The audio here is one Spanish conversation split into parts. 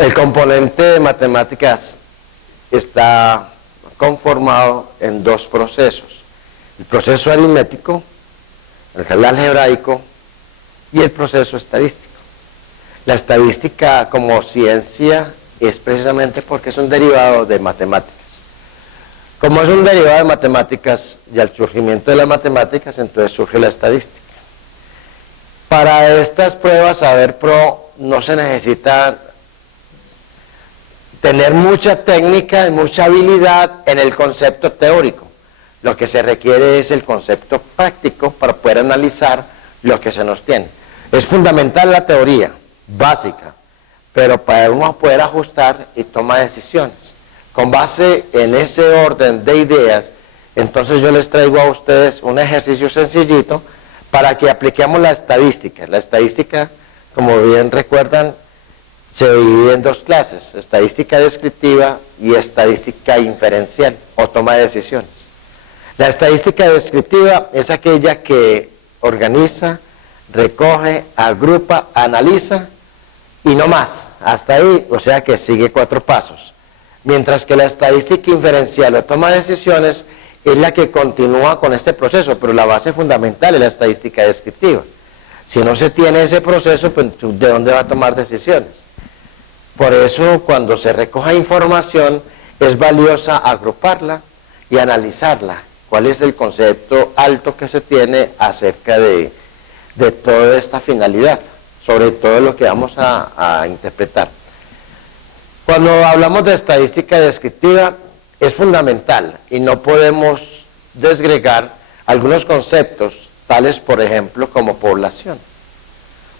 El componente de matemáticas está conformado en dos procesos: el proceso aritmético, el algebraico, y el proceso estadístico. La estadística como ciencia es precisamente porque es un derivado de matemáticas. Como es un derivado de matemáticas y al surgimiento de las matemáticas, entonces surge la estadística. Para estas pruebas Saber Pro no se necesita tener mucha técnica y mucha habilidad en el concepto teórico. Lo que se requiere es el concepto práctico para poder analizar lo que se nos tiene. Es fundamental la teoría básica, pero para uno poder ajustar y tomar decisiones. Con base en ese orden de ideas, entonces yo les traigo a ustedes un ejercicio sencillito para que apliquemos la estadística. La estadística, como bien recuerdan, se divide en dos clases: estadística descriptiva y estadística inferencial o toma de decisiones. La estadística descriptiva es aquella que organiza, recoge, agrupa, analiza y no más, hasta ahí, o sea que sigue 4 pasos. Mientras que la estadística inferencial o toma de decisiones es la que continúa con este proceso, pero la base fundamental es la estadística descriptiva. Si no se tiene ese proceso, pues ¿de dónde va a tomar decisiones? Por eso cuando se recoja información es valiosa agruparla y analizarla. ¿Cuál es el concepto alto que se tiene acerca de toda esta finalidad? Sobre todo lo que vamos a interpretar. Cuando hablamos de estadística descriptiva es fundamental y no podemos desgregar algunos conceptos, tales por ejemplo como población.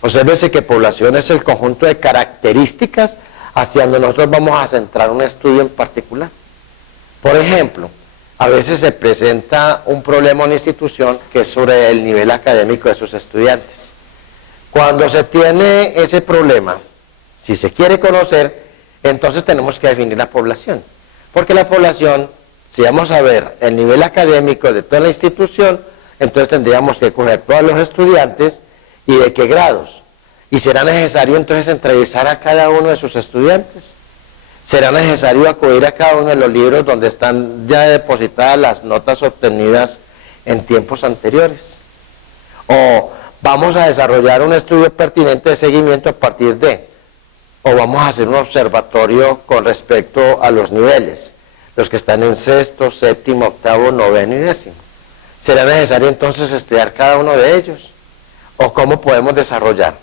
Obsérvese que población es el conjunto de características hacia donde nosotros vamos a centrar un estudio en particular. Por ejemplo, a veces se presenta un problema en una institución que es sobre el nivel académico de sus estudiantes. Cuando se tiene ese problema, si se quiere conocer, entonces tenemos que definir la población. Porque la población, si vamos a ver el nivel académico de toda la institución, entonces tendríamos que coger todos los estudiantes y de qué grados. Y será necesario entonces entrevistar a cada uno de sus estudiantes. Será necesario acudir a cada uno de los libros donde están ya depositadas las notas obtenidas en tiempos anteriores. O vamos a desarrollar un estudio pertinente de seguimiento a partir de, o vamos a hacer un observatorio con respecto a los niveles, los que están en sexto, séptimo, octavo, noveno y décimo. ¿Será necesario entonces estudiar cada uno de ellos? ¿O cómo podemos desarrollar?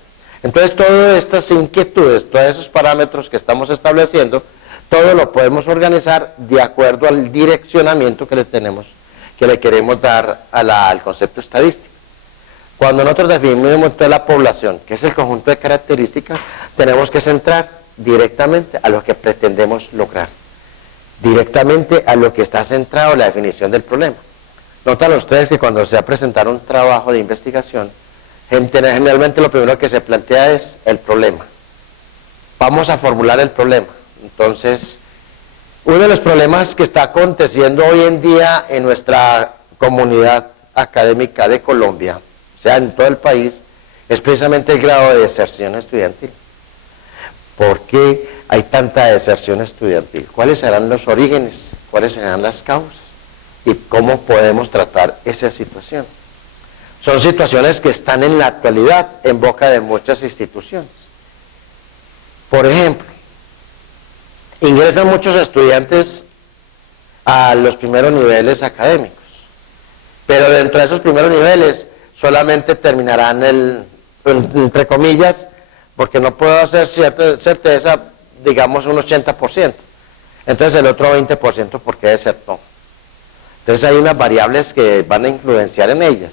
Entonces todas estas inquietudes, todos esos parámetros que estamos estableciendo, todo lo podemos organizar de acuerdo al direccionamiento que le queremos dar al concepto estadístico. Cuando nosotros definimos toda la población, que es el conjunto de características, tenemos que centrar directamente a lo que pretendemos lograr, directamente a lo que está centrado en la definición del problema. Notan ustedes que cuando se va a presentar un trabajo de investigación, generalmente lo primero que se plantea es el problema. Vamos a formular el problema. Entonces, uno de los problemas que está aconteciendo hoy en día en nuestra comunidad académica de Colombia, o sea, en todo el país, es precisamente el grado de deserción estudiantil. ¿Por qué hay tanta deserción estudiantil? ¿Cuáles serán los orígenes? ¿Cuáles serán las causas? ¿Y cómo podemos tratar esa situación? Son situaciones que están en la actualidad en boca de muchas instituciones. Por ejemplo, ingresan muchos estudiantes a los primeros niveles académicos, pero dentro de esos primeros niveles solamente terminarán entre comillas, porque no puedo hacer certeza, digamos un 80%. Entonces el otro 20%, ¿por qué desertó? Entonces hay unas variables que van a influenciar en ellas.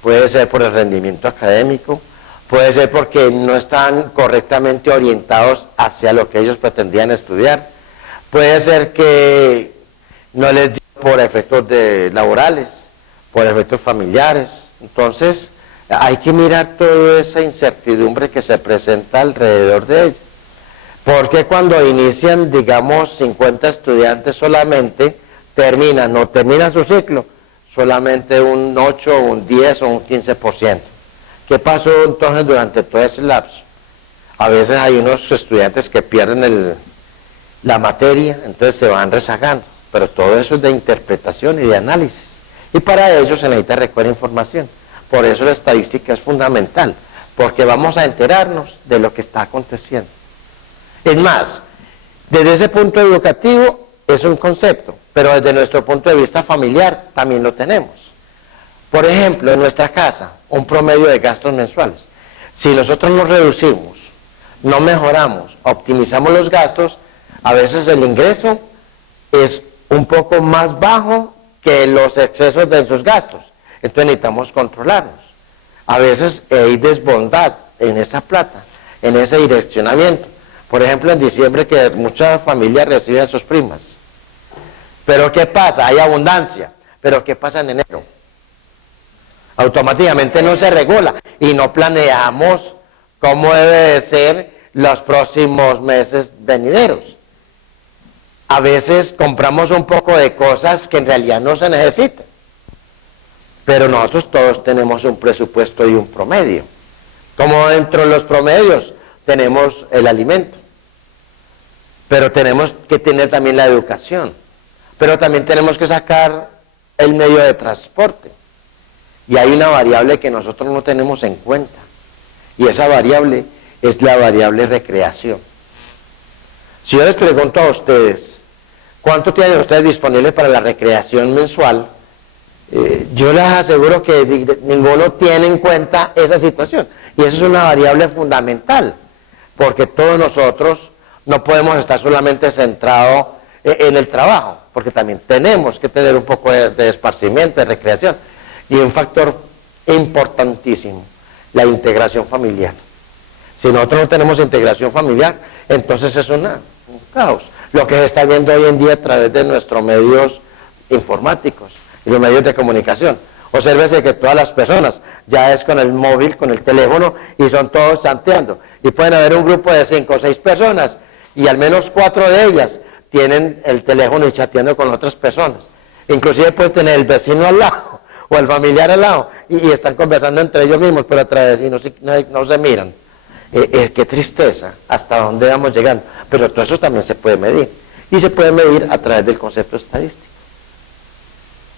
Puede ser por el rendimiento académico, puede ser porque no están correctamente orientados hacia lo que ellos pretendían estudiar, puede ser que no les dio por efectos laborales, por efectos familiares. Entonces hay que mirar toda esa incertidumbre que se presenta alrededor de ellos. Porque cuando inician, digamos, 50 estudiantes solamente, no terminan su ciclo, solamente un 8, un 10 o un 15%. ¿Qué pasó entonces durante todo ese lapso? A veces hay unos estudiantes que pierden la materia, entonces se van rezagando, pero todo eso es de interpretación y de análisis. Y para ello se necesita recoger información. Por eso la estadística es fundamental, porque vamos a enterarnos de lo que está aconteciendo. Es más, desde ese punto educativo es un concepto, pero desde nuestro punto de vista familiar también lo tenemos. Por ejemplo, en nuestra casa, un promedio de gastos mensuales. Si nosotros nos reducimos, no mejoramos, optimizamos los gastos, a veces el ingreso es un poco más bajo que los excesos de esos gastos. Entonces necesitamos controlarnos. A veces hay desbondad en esa plata, en ese direccionamiento. Por ejemplo, en diciembre que muchas familias reciben a sus primas. Pero ¿qué pasa? Hay abundancia. Pero ¿qué pasa en enero? Automáticamente no se regula y no planeamos cómo debe de ser los próximos meses venideros. A veces compramos un poco de cosas que en realidad no se necesitan. Pero nosotros todos tenemos un presupuesto y un promedio. Como dentro de los promedios tenemos el alimento. Pero tenemos que tener también la educación. Pero también tenemos que sacar el medio de transporte. Y hay una variable que nosotros no tenemos en cuenta. Y esa variable es la variable recreación. Si yo les pregunto a ustedes, ¿cuánto tienen ustedes disponible para la recreación mensual? Yo les aseguro que ninguno tiene en cuenta esa situación. Y eso es una variable fundamental. Porque todos nosotros no podemos estar solamente centrados en el trabajo. Porque también tenemos que tener un poco de esparcimiento, de recreación. Y un factor importantísimo, la integración familiar. Si nosotros no tenemos integración familiar, entonces es un caos. Lo que se está viendo hoy en día a través de nuestros medios informáticos y los medios de comunicación. Obsérvese que todas las personas ya es con el móvil, con el teléfono, y son todos chanteando. Y pueden haber un grupo de 5 o 6 personas, y al menos 4 de ellas tienen el teléfono y chateando con otras personas. Inclusive puedes tener el vecino al lado, o el familiar al lado, y están conversando entre ellos mismos, pero a través y no se miran. Qué tristeza, hasta dónde vamos llegando. Pero todo eso también se puede medir, y se puede medir a través del concepto estadístico.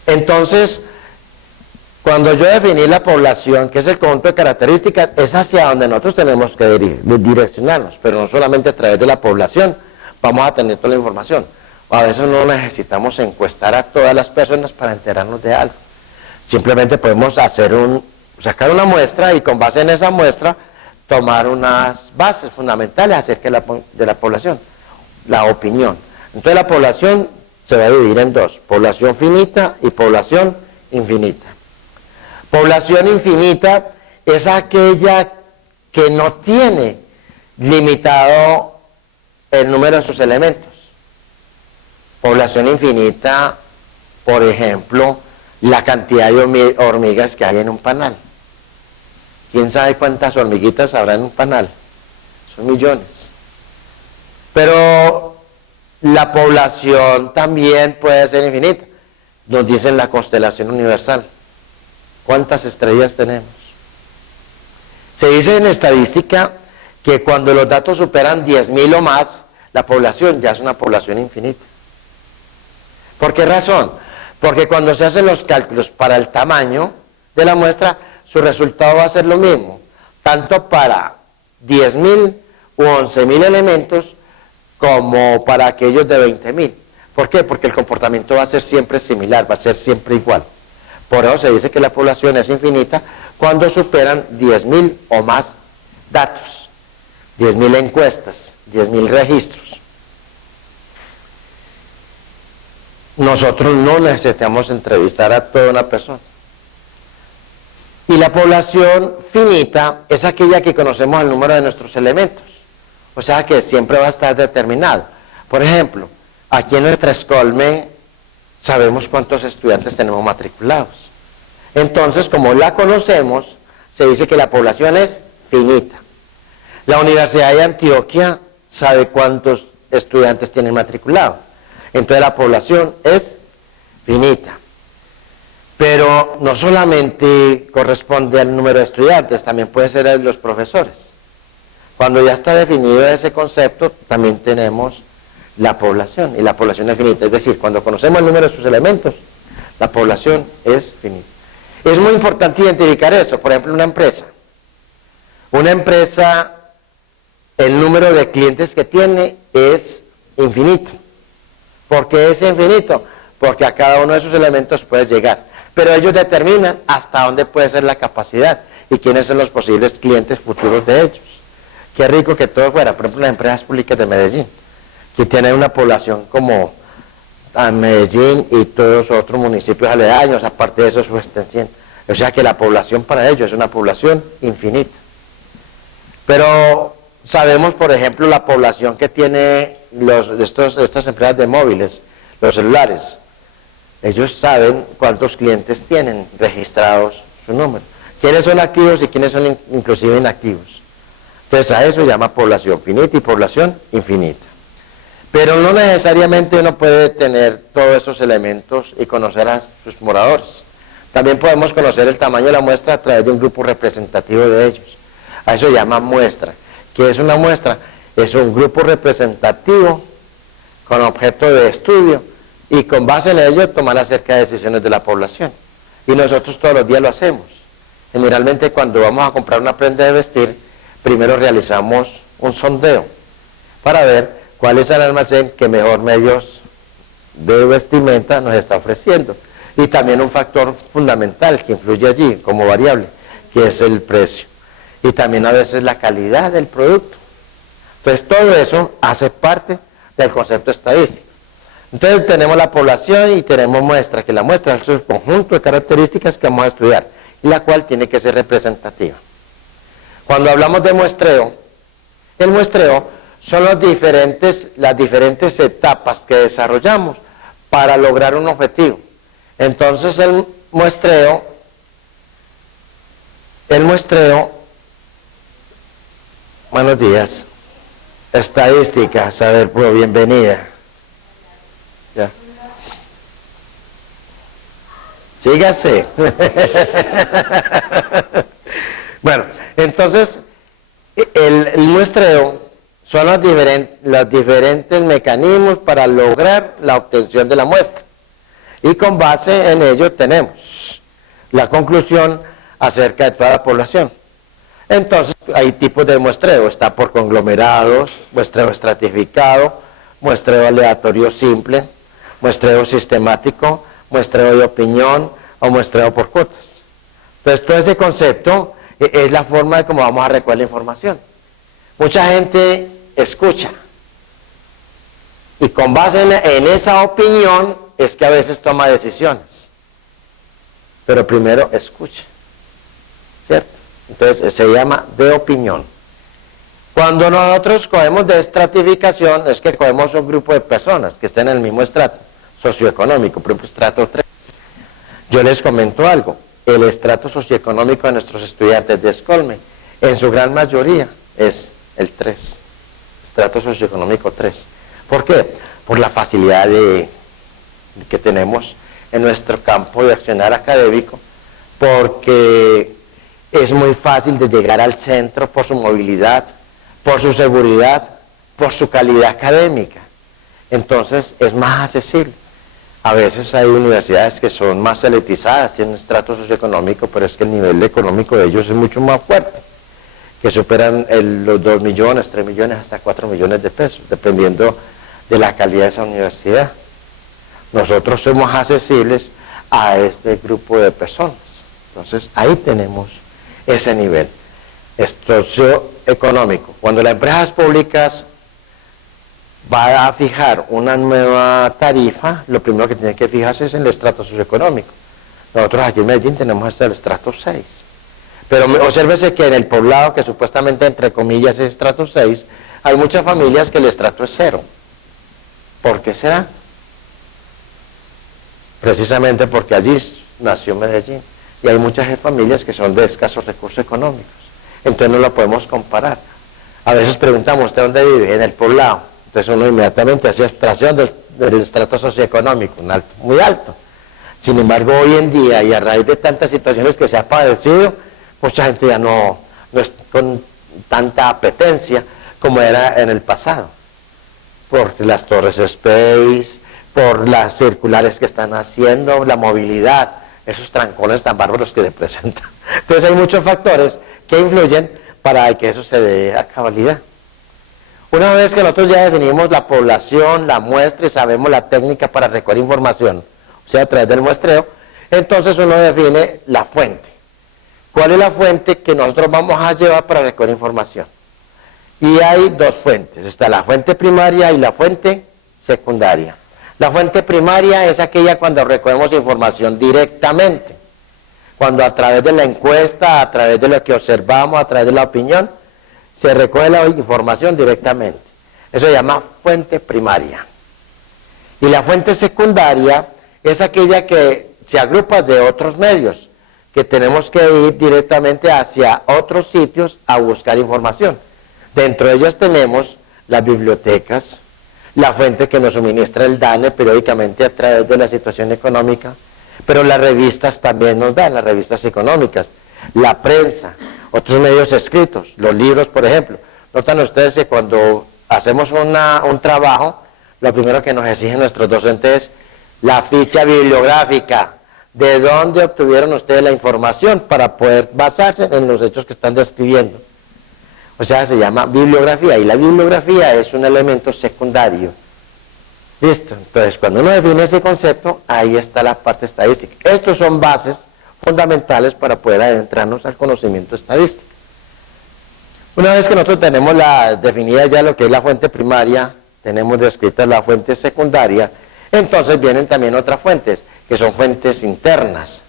Entonces, cuando yo definí la población, que es el conjunto de características, es hacia donde nosotros tenemos que direccionarnos, pero no solamente a través de la población vamos a tener toda la información. A veces no necesitamos encuestar a todas las personas para enterarnos de algo. Simplemente podemos sacar una muestra y con base en esa muestra tomar unas bases fundamentales acerca de la población, la opinión. Entonces la población se va a dividir en dos, población finita y población infinita. Población infinita es aquella que no tiene limitado el número de sus elementos. Población infinita, por ejemplo, la cantidad de hormigas que hay en un panal. ¿Quién sabe cuántas hormiguitas habrá en un panal? Son millones. Pero la población también puede ser infinita. Nos dicen la constelación universal. ¿Cuántas estrellas tenemos? Se dice en estadística que cuando los datos superan 10.000 o más, la población ya es una población infinita. ¿Por qué razón? Porque cuando se hacen los cálculos para el tamaño de la muestra, su resultado va a ser lo mismo, tanto para 10.000 u 11.000 elementos como para aquellos de 20.000. ¿Por qué? Porque el comportamiento va a ser siempre similar, va a ser siempre igual. Por eso se dice que la población es infinita cuando superan 10.000 o más datos, 10.000 encuestas, 10.000 registros. Nosotros no necesitamos entrevistar a toda una persona. Y la población finita es aquella que conocemos el número de nuestros elementos. O sea que siempre va a estar determinado. Por ejemplo, aquí en nuestra escolme sabemos cuántos estudiantes tenemos matriculados. Entonces, como la conocemos, se dice que la población es finita. La Universidad de Antioquia sabe cuántos estudiantes tienen matriculados. Entonces la población es finita. Pero no solamente corresponde al número de estudiantes, también puede ser el de los profesores. Cuando ya está definido ese concepto, también tenemos la población, y la población es finita. Es decir, cuando conocemos el número de sus elementos, la población es finita. Es muy importante identificar eso. Por ejemplo, una empresa. Una empresa, el número de clientes que tiene es infinito. ¿Por qué es infinito? Porque a cada uno de sus elementos puedes llegar. Pero ellos determinan hasta dónde puede ser la capacidad y quiénes son los posibles clientes futuros de ellos. Qué rico que todo fuera, por ejemplo, las empresas públicas de Medellín, que tienen una población como a Medellín y todos los otros municipios aledaños, aparte de eso su extensión. O sea que la población para ellos es una población infinita. Pero sabemos, por ejemplo, la población que tiene estas empresas de móviles, los celulares. Ellos saben cuántos clientes tienen registrados su número. Quiénes son activos y quiénes son inclusive inactivos. Entonces a eso se llama población finita y población infinita. Pero no necesariamente uno puede tener todos esos elementos y conocer a sus moradores. También podemos conocer el tamaño de la muestra a través de un grupo representativo de ellos. A eso se llama muestra. ¿Qué es una muestra? Es un grupo representativo con objeto de estudio y con base en ello tomar acerca de decisiones de la población. Y nosotros todos los días lo hacemos. Generalmente cuando vamos a comprar una prenda de vestir, primero realizamos un sondeo para ver cuál es el almacén que mejor medios de vestimenta nos está ofreciendo. Y también un factor fundamental que influye allí como variable, que es el precio. Y también a veces la calidad del producto. Entonces todo eso hace parte del concepto estadístico. Entonces tenemos la población y tenemos muestra, que la muestra es el conjunto de características que vamos a estudiar, y la cual tiene que ser representativa. Cuando hablamos de muestreo, el muestreo son las diferentes etapas que desarrollamos para lograr un objetivo. Entonces el muestreo, buenos días, estadística, saber, pues, bienvenida. Ya. Sígase. Bueno, entonces el muestreo son los diferentes mecanismos para lograr la obtención de la muestra. Y con base en ello tenemos la conclusión acerca de toda la población. Entonces hay tipos de muestreo, está por conglomerados, muestreo estratificado, muestreo aleatorio simple, muestreo sistemático, muestreo de opinión o muestreo por cuotas. Entonces todo ese concepto es la forma de cómo vamos a recoger la información. Mucha gente escucha y con base en esa opinión es que a veces toma decisiones, pero primero escucha, ¿cierto? Entonces se llama de opinión. Cuando nosotros cogemos de estratificación es que cogemos un grupo de personas que estén en el mismo estrato socioeconómico, por ejemplo estrato 3. Yo les comento algo, el estrato socioeconómico de nuestros estudiantes de Escolme, en su gran mayoría es el 3, estrato socioeconómico 3. ¿Por qué? Por la facilidad que tenemos en nuestro campo de accionar académico, porque es muy fácil de llegar al centro por su movilidad, por su seguridad, por su calidad académica. Entonces es más accesible. A veces hay universidades que son más elitizadas, tienen estrato socioeconómico, pero es que el nivel económico de ellos es mucho más fuerte, que superan los 2 millones, 3 millones, hasta 4 millones de pesos, dependiendo de la calidad de esa universidad. Nosotros somos accesibles a este grupo de personas. Entonces ahí tenemos ese nivel socioeconómico. Cuando las empresas públicas va a fijar una nueva tarifa, lo primero que tiene que fijarse es en el estrato socioeconómico. Nosotros aquí en Medellín tenemos hasta el estrato 6. Pero obsérvese que en el poblado, que supuestamente entre comillas es estrato 6, hay muchas familias que el estrato es 0. ¿Por qué será? Precisamente porque allí nació Medellín. Y hay muchas familias que son de escasos recursos económicos. Entonces no lo podemos comparar. A veces preguntamos, ¿usted dónde vive? En el poblado. Entonces uno inmediatamente hace abstracción del estrato socioeconómico, muy alto. Sin embargo, hoy en día, y a raíz de tantas situaciones que se ha padecido, mucha gente ya no tanta apetencia como era en el pasado, por las torres Space, por las circulares que están haciendo, la movilidad, esos trancones tan bárbaros que se presentan. Entonces hay muchos factores que influyen para que eso se dé a cabalidad. Una vez que nosotros ya definimos la población, la muestra y sabemos la técnica para recoger información, o sea, a través del muestreo, entonces uno define la fuente. ¿Cuál es la fuente que nosotros vamos a llevar para recoger información? Y hay dos fuentes, está la fuente primaria y la fuente secundaria. La fuente primaria es aquella cuando recogemos información directamente, cuando a través de la encuesta, a través de lo que observamos, a través de la opinión, se recoge la información directamente. Eso se llama fuente primaria. Y la fuente secundaria es aquella que se agrupa de otros medios, que tenemos que ir directamente hacia otros sitios a buscar información. Dentro de ellas tenemos las bibliotecas, la fuente que nos suministra el DANE periódicamente a través de la situación económica, pero las revistas también nos dan, las revistas económicas, la prensa, otros medios escritos, los libros, por ejemplo. Notan ustedes que cuando hacemos un trabajo, lo primero que nos exigen nuestros docentes es la ficha bibliográfica. ¿De dónde obtuvieron ustedes la información para poder basarse en los hechos que están describiendo? O sea, se llama bibliografía, y la bibliografía es un elemento secundario. Listo, entonces cuando uno define ese concepto, ahí está la parte estadística. Estos son bases fundamentales para poder adentrarnos al conocimiento estadístico. Una vez que nosotros tenemos definida ya lo que es la fuente primaria, tenemos descrita la fuente secundaria, entonces vienen también otras fuentes, que son fuentes internas.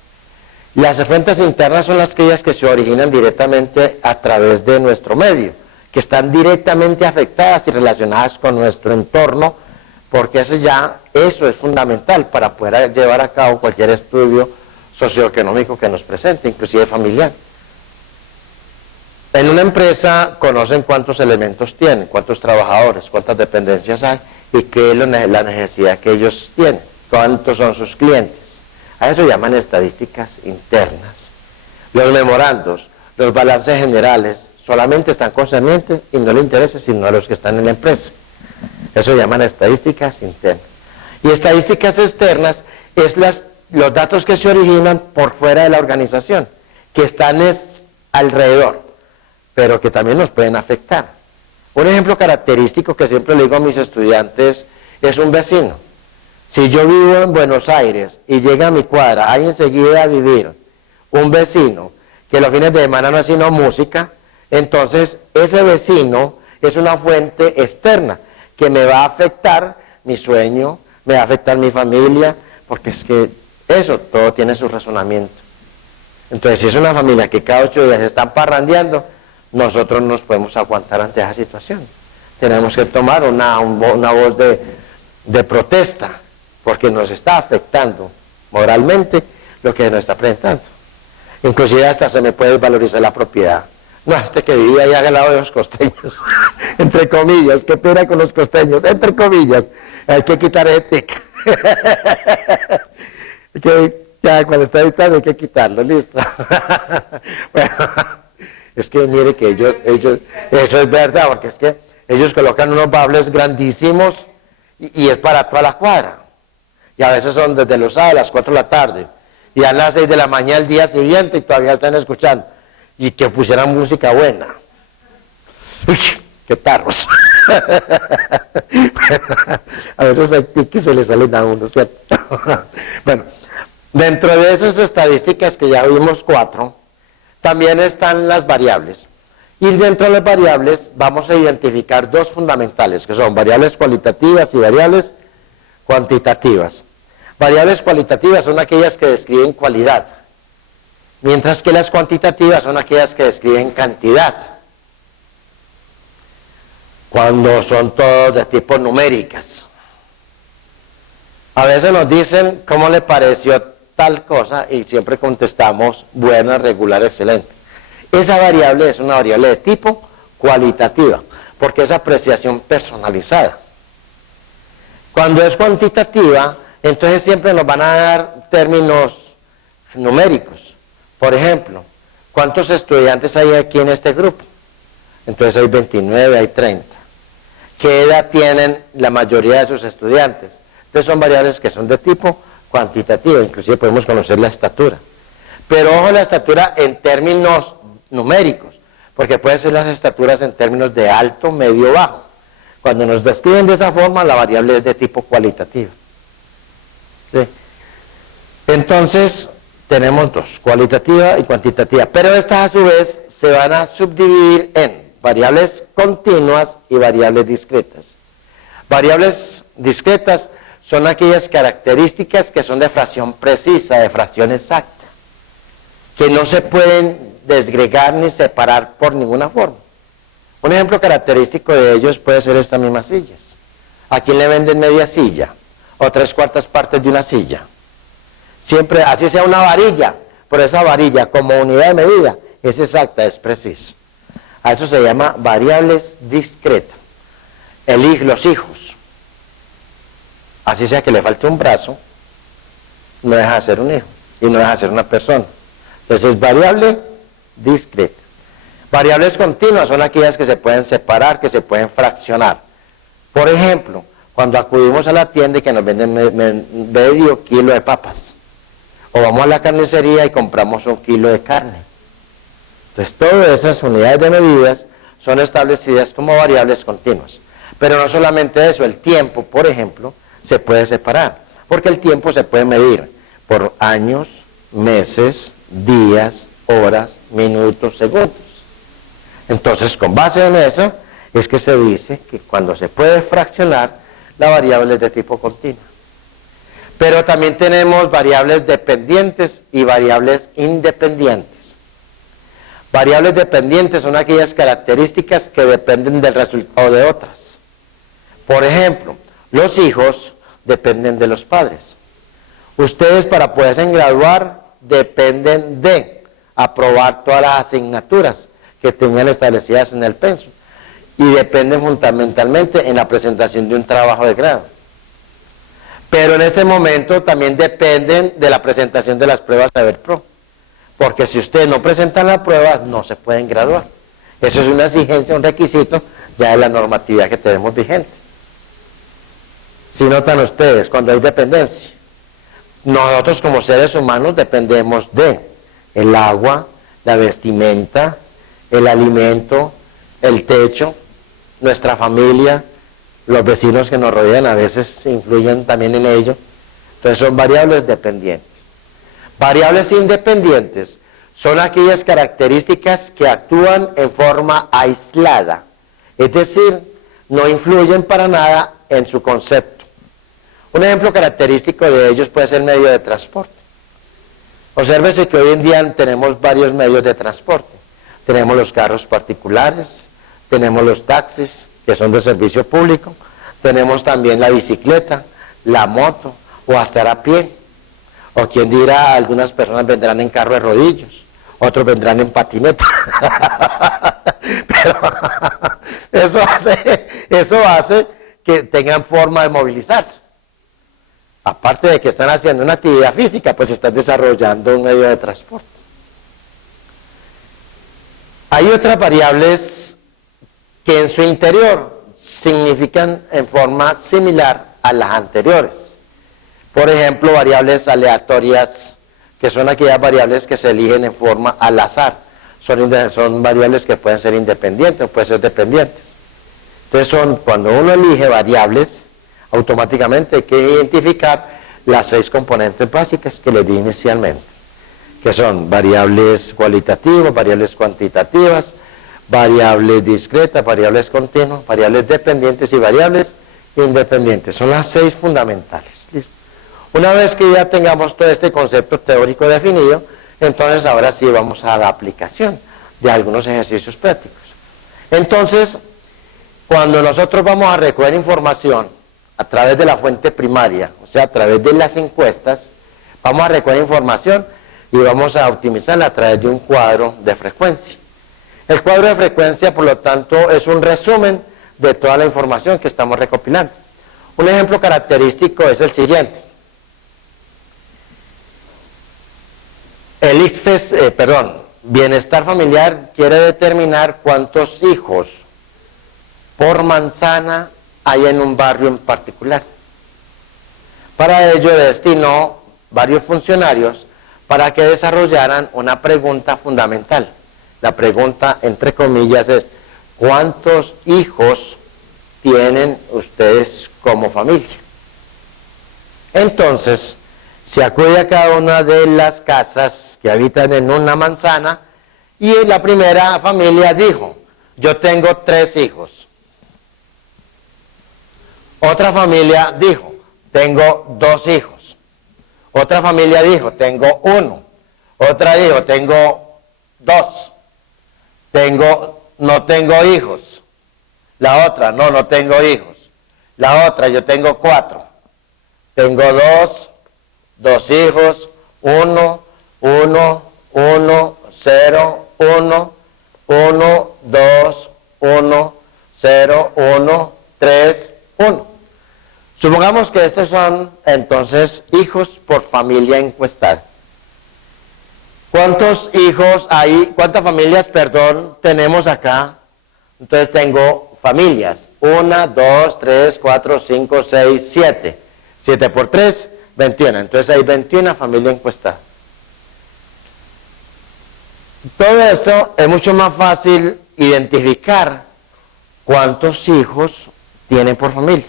Las fuentes internas son aquellas que se originan directamente a través de nuestro medio, que están directamente afectadas y relacionadas con nuestro entorno, porque eso es fundamental para poder llevar a cabo cualquier estudio socioeconómico que nos presente, inclusive familiar. En una empresa conocen cuántos elementos tienen, cuántos trabajadores, cuántas dependencias hay y qué es la necesidad que ellos tienen, cuántos son sus clientes. A eso llaman estadísticas internas. Los memorandos, los balances generales, solamente están concernientes y no le interesa sino a los que están en la empresa. Eso llaman estadísticas internas. Y estadísticas externas es los datos que se originan por fuera de la organización, que están alrededor, pero que también nos pueden afectar. Un ejemplo característico que siempre le digo a mis estudiantes es un vecino. Si yo vivo en Buenos Aires y llega a mi cuadra, hay enseguida a vivir un vecino que los fines de semana no hace sino música, entonces ese vecino es una fuente externa que me va a afectar mi sueño, me va a afectar mi familia, porque es que eso todo tiene su razonamiento. Entonces, si es una familia que cada 8 días están parrandeando, nosotros nos podemos aguantar ante esa situación. Tenemos que tomar una voz de protesta, porque nos está afectando moralmente lo que nos está presentando. Inclusive hasta se me puede valorizar la propiedad. No, que vivía ahí al lado de los costeños, entre comillas, qué pena con los costeños, entre comillas, hay que quitar ética. Que ya cuando está editando hay que quitarlo, listo. Bueno, es que mire que ellos, eso es verdad, porque es que ellos colocan unos bables grandísimos y es para toda la cuadra. Y a veces son desde los sábados a las 4 de la tarde, y a las 6 de la mañana el día siguiente y todavía están escuchando. Y que pusieran música buena. Uy, qué tarros. A veces hay tiques se le salen a uno, ¿cierto? Bueno, dentro de esas estadísticas que ya vimos 4, también están las variables. Y dentro de las variables vamos a identificar 2 fundamentales, que son variables cualitativas y variables cuantitativas. Variables cualitativas son aquellas que describen cualidad, mientras que las cuantitativas son aquellas que describen cantidad, cuando son todos de tipo numéricas. A veces nos dicen cómo le pareció tal cosa y siempre contestamos buena, regular, excelente. Esa variable es una variable de tipo cualitativa, porque es apreciación personalizada. Cuando es cuantitativa, entonces siempre nos van a dar términos numéricos. Por ejemplo, ¿cuántos estudiantes hay aquí en este grupo? Entonces hay 29, hay 30. ¿Qué edad tienen la mayoría de sus estudiantes? Entonces son variables que son de tipo cuantitativo, inclusive podemos conocer la estatura. Pero ojo, la estatura en términos numéricos, porque pueden ser las estaturas en términos de alto, medio, bajo. Cuando nos describen de esa forma, la variable es de tipo cualitativo. ¿Sí? Entonces, tenemos dos, cualitativa y cuantitativa, pero estas a su vez se van a subdividir en variables continuas y variables discretas. Variables discretas son aquellas características que son de fracción precisa, de fracción exacta, que no se pueden desgregar ni separar por ninguna forma. Un ejemplo característico de ellos puede ser estas mismas sillas. ¿A quién le venden media silla? O 3/4 partes de una silla. Siempre, así sea una varilla, pero esa varilla como unidad de medida es exacta, es precisa. A eso se llama variables discretas. Los hijos. Así sea que le falte un brazo, no deja de ser un hijo y no deja de ser una persona. Entonces es variable discreta. Variables continuas son aquellas que se pueden separar, que se pueden fraccionar. Por ejemplo, cuando acudimos a la tienda y que nos venden medio kilo de papas, o vamos a la carnicería y compramos 1 kilo de carne. Entonces todas esas unidades de medidas son establecidas como variables continuas. Pero no solamente eso, el tiempo, por ejemplo, se puede separar, porque el tiempo se puede medir por años, meses, días, horas, minutos, segundos. Entonces, con base en eso, es que se dice que cuando se puede fraccionar, la variable es de tipo continua. Pero también tenemos variables dependientes y variables independientes. Variables dependientes son aquellas características que dependen del resultado de otras. Por ejemplo, los hijos dependen de los padres. Ustedes, para poderse graduar, dependen de aprobar todas las asignaturas que tengan establecidas en el pensum y dependen fundamentalmente en la presentación de un trabajo de grado. Pero en este momento también dependen de la presentación de las pruebas de ABERPRO, porque si ustedes no presentan las pruebas no se pueden graduar. Eso es una exigencia, un requisito ya de la normatividad que tenemos vigente. Si notan ustedes, cuando hay dependencia, nosotros como seres humanos dependemos de el agua, la vestimenta, el alimento, el techo, nuestra familia, los vecinos que nos rodean a veces influyen también en ello. Entonces son variables dependientes. Variables independientes son aquellas características que actúan en forma aislada, es decir, no influyen para nada en su concepto. Un ejemplo característico de ellos puede ser el medio de transporte. Obsérvese que hoy en día tenemos varios medios de transporte. Tenemos los carros particulares, tenemos los taxis, que son de servicio público, tenemos también la bicicleta, la moto, o hasta a pie. O quien dirá, algunas personas vendrán en carro de rodillos, otros vendrán en patineta. Pero eso hace que tengan forma de movilizarse. Aparte de que están haciendo una actividad física, pues están desarrollando un medio de transporte. Hay otras variables que en su interior significan en forma similar a las anteriores. Por ejemplo, variables aleatorias, que son aquellas variables que se eligen en forma al azar. Son variables que pueden ser independientes o pueden ser dependientes. Entonces, cuando uno elige variables, automáticamente hay que identificar las 6 componentes básicas que les di inicialmente, que son variables cualitativas, variables cuantitativas, variables discretas, variables continuas, variables dependientes y variables independientes. Son las 6 fundamentales. ¿Listo? Una vez que ya tengamos todo este concepto teórico definido, entonces ahora sí vamos a la aplicación de algunos ejercicios prácticos. Entonces, cuando nosotros vamos a recoger información a través de la fuente primaria, o sea, a través de las encuestas, vamos a recoger información y vamos a optimizarla a través de un cuadro de frecuencia. El cuadro de frecuencia, por lo tanto, es un resumen de toda la información que estamos recopilando. Un ejemplo característico es el siguiente. bienestar familiar quiere determinar cuántos hijos por manzana hay en un barrio en particular. Para ello destinó varios funcionarios para que desarrollaran una pregunta fundamental. La pregunta, entre comillas, es: ¿cuántos hijos tienen ustedes como familia? Entonces, se acude a cada una de las casas que habitan en una manzana y la primera familia dijo: yo tengo 3 hijos. Otra familia dijo: tengo 2 hijos. Otra familia dijo: tengo 1. Otra dijo: tengo 2. No tengo hijos. La otra: no tengo hijos. La otra: yo tengo 4. Tengo 2 hijos, 1, 1, 1, 0, 1, 1, 2, 1, 0, 1, 3, 1. Supongamos que estos son entonces hijos por familia encuestada. ¿Cuántos hijos hay? ¿Cuántas familias, tenemos acá? Entonces tengo familias. 1, 2, 3, 4, 5, 6, 7. 7 por 3, 21. Entonces hay 21 familias encuestadas. Todo esto es mucho más fácil identificar cuántos hijos tienen por familia.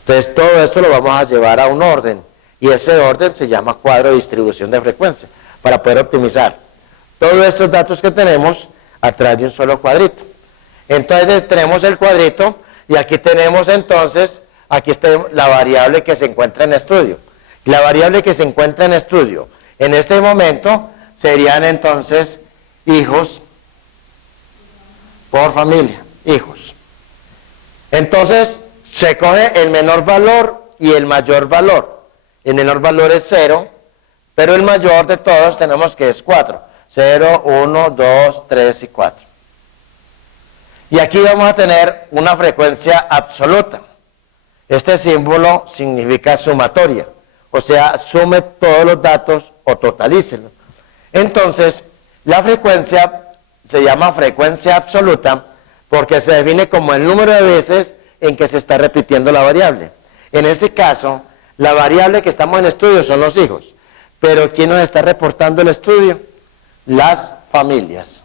Entonces todo esto lo vamos a llevar a un orden. Y ese orden se llama cuadro de distribución de frecuencia, para poder optimizar todos estos datos que tenemos a través de un solo cuadrito. Entonces tenemos el cuadrito y aquí tenemos entonces, aquí está la variable que se encuentra en estudio. La variable que se encuentra en estudio en este momento serían entonces hijos por familia, hijos. Entonces se coge el menor valor y el mayor valor. El menor valor es 0, pero el mayor de todos tenemos que es 4. 0, 1, 2, 3 y 4. Y aquí vamos a tener una frecuencia absoluta. Este símbolo significa sumatoria, o sea, sume todos los datos o totalícelos. Entonces, la frecuencia se llama frecuencia absoluta porque se define como el número de veces en que se está repitiendo la variable. En este caso, la variable que estamos en estudio son los hijos. Pero ¿quién nos está reportando el estudio? Las familias.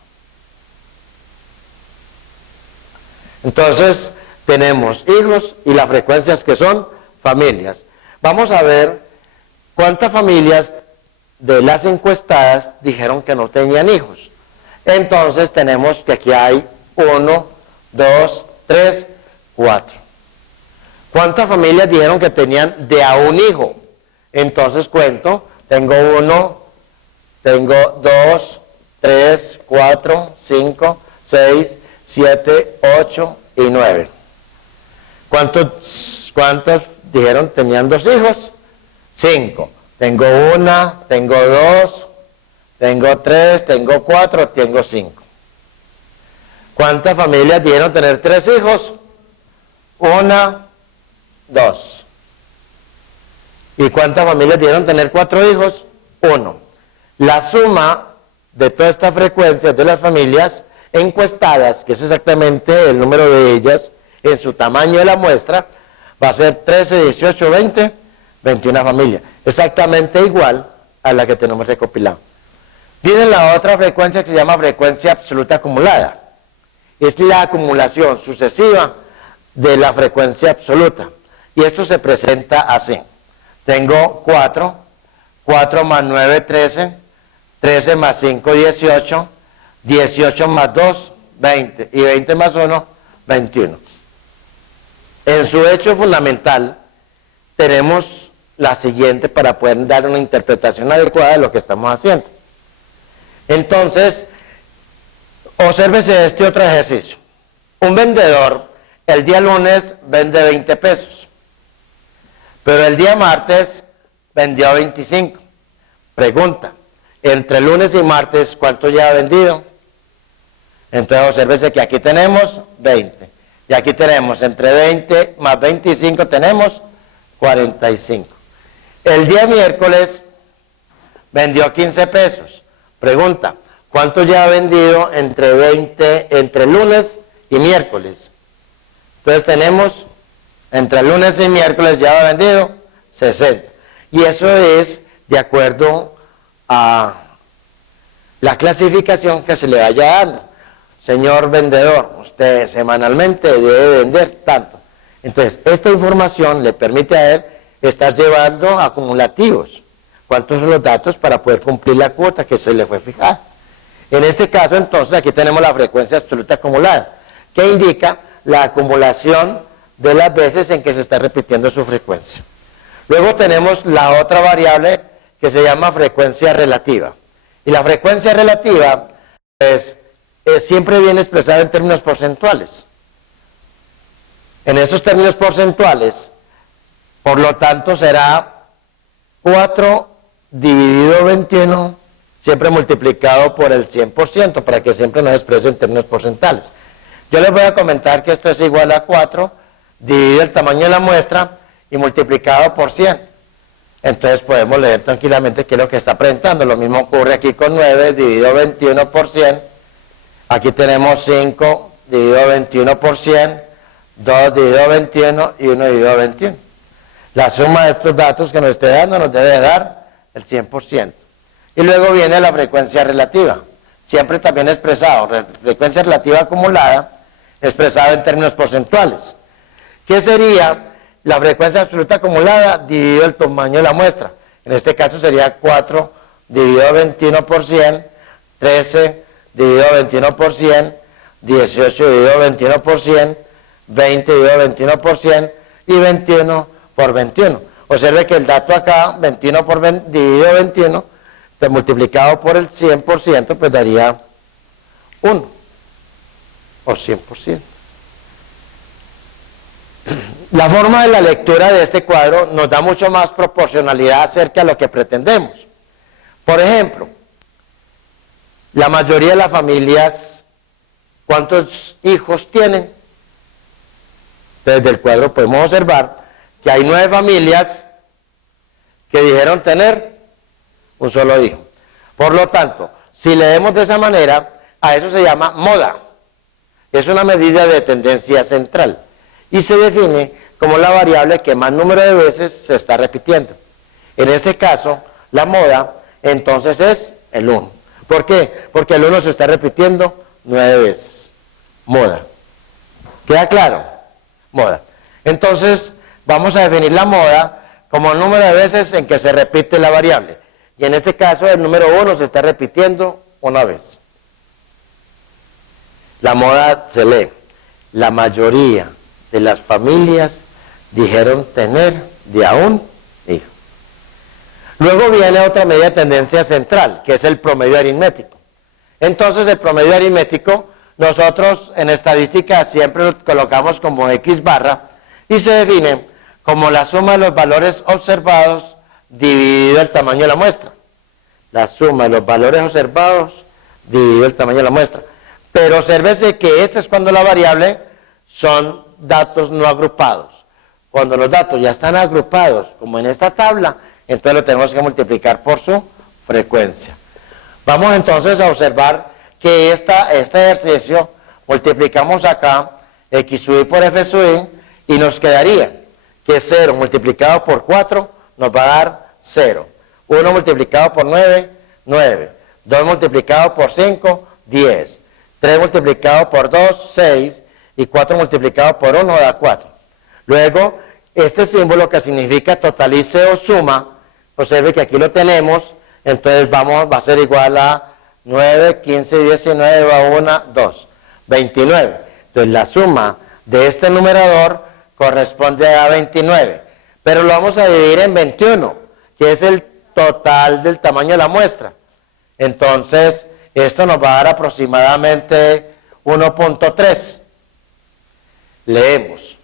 Entonces, tenemos hijos y las frecuencias que son familias. Vamos a ver cuántas familias de las encuestadas dijeron que no tenían hijos. Entonces, tenemos que aquí hay 1, 2, 3, 4. ¿Cuántas familias dijeron que tenían de a un hijo? Entonces cuento, tengo 1, tengo 2, 3, 4, 5, 6, 7, 8 y 9. ¿Cuántos dijeron tenían 2 hijos? 5. Tengo 1, tengo 2, tengo 3, tengo 4, tengo 5. ¿Cuántas familias dijeron tener 3 hijos? 1, 2. ¿Y cuántas familias dijeron tener 4 hijos? 1. La suma de todas estas frecuencias de las familias encuestadas, que es exactamente el número de ellas en su tamaño de la muestra, va a ser 13, 18, 20, 21 familias. Exactamente igual a la que tenemos recopilado. Viene la otra frecuencia que se llama frecuencia absoluta acumulada. Es la acumulación sucesiva de la frecuencia absoluta. Y esto se presenta así. Tengo 4, 4 más 9, 13, 13 más 5, 18, 18 más 2, 20, y 20 más 1, 21. En su hecho fundamental, tenemos la siguiente para poder dar una interpretación adecuada de lo que estamos haciendo. Entonces, obsérvese este otro ejercicio. Un vendedor, el día lunes vende 20 pesos, pero el día martes vendió 25. Pregunta, entre lunes y martes, ¿cuánto ya ha vendido? Entonces, obsérvese que aquí tenemos 20. Y aquí tenemos entre 20 más 25 tenemos 45. El día miércoles vendió 15 pesos. Pregunta, ¿Cuánto lleva vendido entre lunes y miércoles? Entonces tenemos, entre lunes y miércoles lleva vendido 60. Y eso es de acuerdo a la clasificación que se le vaya dando. Señor vendedor, usted semanalmente debe vender tanto. Entonces, esta información le permite a él estar llevando acumulativos. ¿Cuántos son los datos para poder cumplir la cuota que se le fue fijada? En este caso, entonces, aquí tenemos la frecuencia absoluta acumulada, que indica la acumulación de las veces en que se está repitiendo su frecuencia. Luego tenemos la otra variable que se llama frecuencia relativa. Y la frecuencia relativa, pues, siempre viene expresada en términos porcentuales. En esos términos porcentuales, por lo tanto, será 4 dividido 21, siempre multiplicado por el 100%, para que siempre nos exprese en términos porcentuales. Yo les voy a comentar que esto es igual a 4 dividido el tamaño de la muestra y multiplicado por 100. Entonces podemos leer tranquilamente qué es lo que está presentando. Lo mismo ocurre aquí con 9 dividido 21 por 100. Aquí tenemos 5 dividido 21 por 100, 2 dividido 21 y 1 dividido 21. La suma de estos datos que nos esté dando nos debe dar el 100%. Y luego viene la frecuencia relativa, siempre también expresado, frecuencia relativa acumulada, expresada en términos porcentuales. ¿Qué sería la frecuencia absoluta acumulada dividido el tamaño de la muestra? En este caso sería 4 dividido 21 por 100, 13 dividido 21 por 100, 18 dividido 21 por 100, 20 dividido 21 por 100 y 21 por 21. Observe que el dato acá, 21 por dividido 21, multiplicado por el 100%, pues daría 1, o 100%. La forma de la lectura de este cuadro nos da mucho más proporcionalidad acerca de lo que pretendemos. Por ejemplo, la mayoría de las familias, ¿cuántos hijos tienen? Desde el cuadro podemos observar que hay 9 familias que dijeron tener un solo hijo. Por lo tanto, si leemos de esa manera, a eso se llama moda. Es una medida de tendencia central y se define como la variable que más número de veces se está repitiendo. En este caso, la moda entonces es el 1. ¿Por qué? Porque el 1 se está repitiendo 9 veces. Moda. ¿Queda claro? Moda. Entonces, vamos a definir la moda como el número de veces en que se repite la variable. Y en este caso, el número 1 se está repitiendo una vez. La moda se lee: la mayoría de las familias dijeron tener de a un hijo. Luego viene otra medida de tendencia central, que es el promedio aritmético. Entonces, el promedio aritmético, nosotros en estadística siempre lo colocamos como X barra y se define como la suma de los valores observados dividido el tamaño de la muestra. La suma de los valores observados dividido el tamaño de la muestra. Pero obsérvese que este es cuando la variable son datos no agrupados. Cuando los datos ya están agrupados, como en esta tabla, entonces lo tenemos que multiplicar por su frecuencia. Vamos entonces a observar que este ejercicio multiplicamos acá x sub i por f sub i y nos quedaría que 0 multiplicado por 4 nos va a dar 0. 1 multiplicado por 9, 9. 2 multiplicado por 5, 10. 3 multiplicado por 2, 6. Y 4 multiplicado por 1 da 4. Luego, este símbolo que significa totalice o suma, observe que aquí lo tenemos, entonces va a ser igual a 9, 15, 19, va 1, 2, 29. Entonces la suma de este numerador corresponde a 29, pero lo vamos a dividir en 21, que es el total del tamaño de la muestra. Entonces, esto nos va a dar aproximadamente 1.3. Leemos.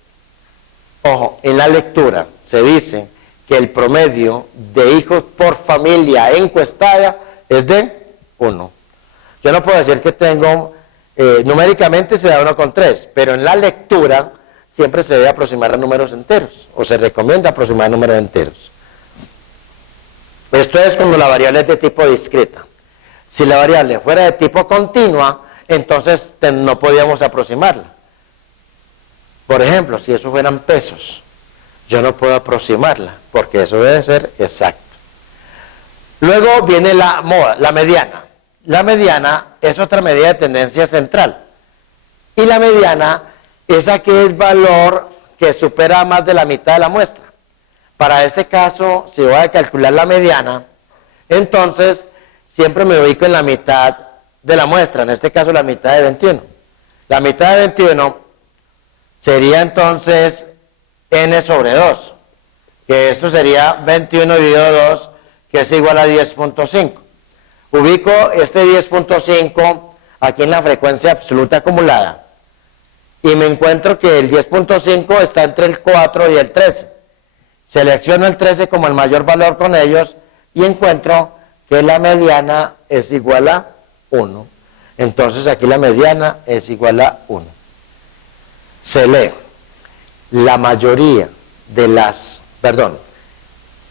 Ojo, en la lectura se dice que el promedio de hijos por familia encuestada es de 1. Yo no puedo decir que tengo, numéricamente se da 1,3, pero en la lectura siempre se debe aproximar a números enteros, o se recomienda aproximar a números enteros. Esto es cuando la variable es de tipo discreta. Si la variable fuera de tipo continua, entonces no podíamos aproximarla. Por ejemplo, si eso fueran pesos, yo no puedo aproximarla, porque eso debe ser exacto. Luego viene la moda, la mediana. La mediana es otra medida de tendencia central. Y la mediana es aquel valor que supera más de la mitad de la muestra. Para este caso, si voy a calcular la mediana, entonces siempre me ubico en la mitad de la muestra, en este caso la mitad de 21. La mitad de 21 sería entonces n sobre 2, que esto sería 21 dividido 2, que es igual a 10.5. Ubico este 10.5 aquí en la frecuencia absoluta acumulada y me encuentro que el 10.5 está entre el 4 y el 13. Selecciono el 13 como el mayor valor con ellos y encuentro que la mediana es igual a 1. Entonces aquí la mediana es igual a 1. Se lee, la mayoría de las,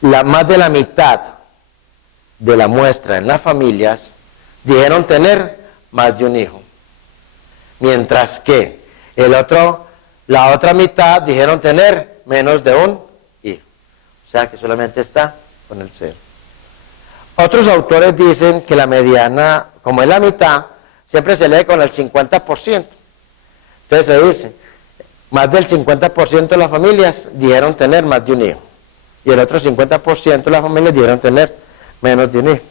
más de la mitad de la muestra en las familias dijeron tener más de un hijo. Mientras que la otra mitad dijeron tener menos de un hijo. O sea que solamente está con el 0. Otros autores dicen que la mediana, como es la mitad, siempre se lee con el 50%. Entonces se dice, más del 50% de las familias dijeron tener más de un hijo. Y el otro 50% de las familias dijeron tener menos de un hijo.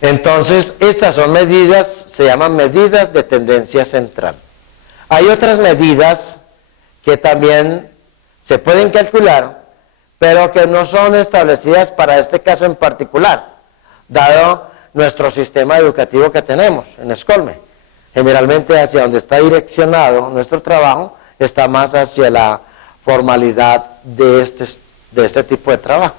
Entonces, estas son medidas, se llaman medidas de tendencia central. Hay otras medidas que también se pueden calcular, pero que no son establecidas para este caso en particular, dado nuestro sistema educativo que tenemos en Escolme. Generalmente hacia donde está direccionado nuestro trabajo, está más hacia la formalidad de este tipo de trabajos.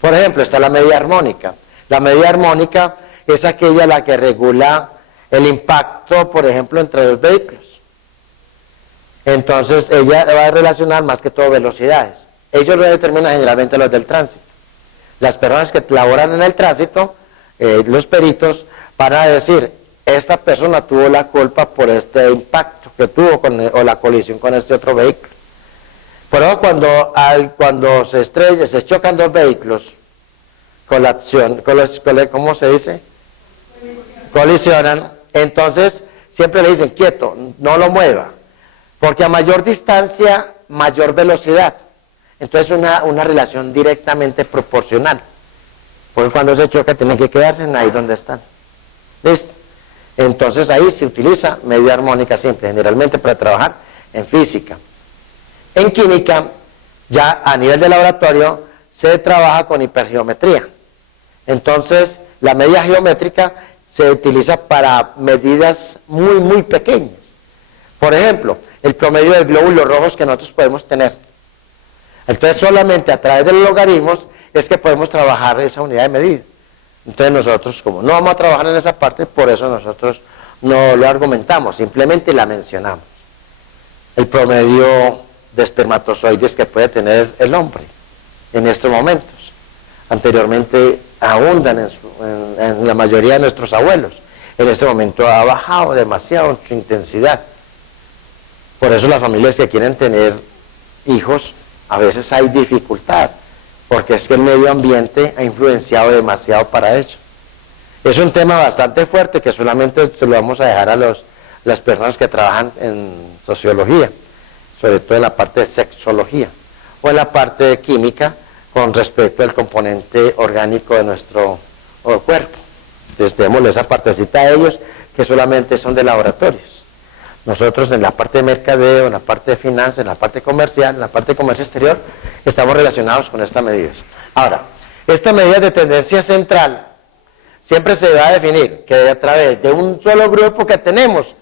Por ejemplo, está la medida armónica. La medida armónica es aquella la que regula el impacto, por ejemplo, entre dos vehículos. Entonces, ella va a relacionar más que todo velocidades. Ellos lo determinan generalmente los del tránsito. Las personas que laboran en el tránsito, los peritos, van a decir, esta persona tuvo la culpa por este impacto que tuvo o la colisión con este otro vehículo. Por eso cuando se chocan dos vehículos, ¿cómo se dice? Colisionan, entonces siempre le dicen, quieto, no lo mueva, porque a mayor distancia, mayor velocidad. Entonces una relación directamente proporcional. Porque cuando se choca tienen que quedarse ahí donde están. ¿Listo? Entonces ahí se utiliza medida armónica siempre, generalmente para trabajar en física. En química, ya a nivel de laboratorio, se trabaja con hipergeometría. Entonces, la medida geométrica se utiliza para medidas muy, muy pequeñas. Por ejemplo, el promedio de glóbulos rojos que nosotros podemos tener. Entonces, solamente a través de los logaritmos es que podemos trabajar esa unidad de medida. Entonces, nosotros, como no vamos a trabajar en esa parte, por eso nosotros no lo argumentamos, simplemente la mencionamos. El promedio de espermatozoides que puede tener el hombre en estos momentos. Anteriormente abundan en la mayoría de nuestros abuelos. En este momento ha bajado demasiado su intensidad. Por eso las familias que quieren tener hijos, a veces hay dificultad, porque es que el medio ambiente ha influenciado demasiado para ello. Es un tema bastante fuerte que solamente se lo vamos a dejar a las personas que trabajan en sociología, sobre todo en la parte de sexología, o en la parte de química, con respecto al componente orgánico de nuestro cuerpo. Entonces démosle esa partecita a ellos, que solamente son de laboratorios. Nosotros en la parte de mercadeo, en la parte de finanzas, en la parte comercial, en la parte de comercio exterior, estamos relacionados con estas medidas. Ahora, esta medida de tendencia central siempre se va a definir que a través de un solo grupo que tenemos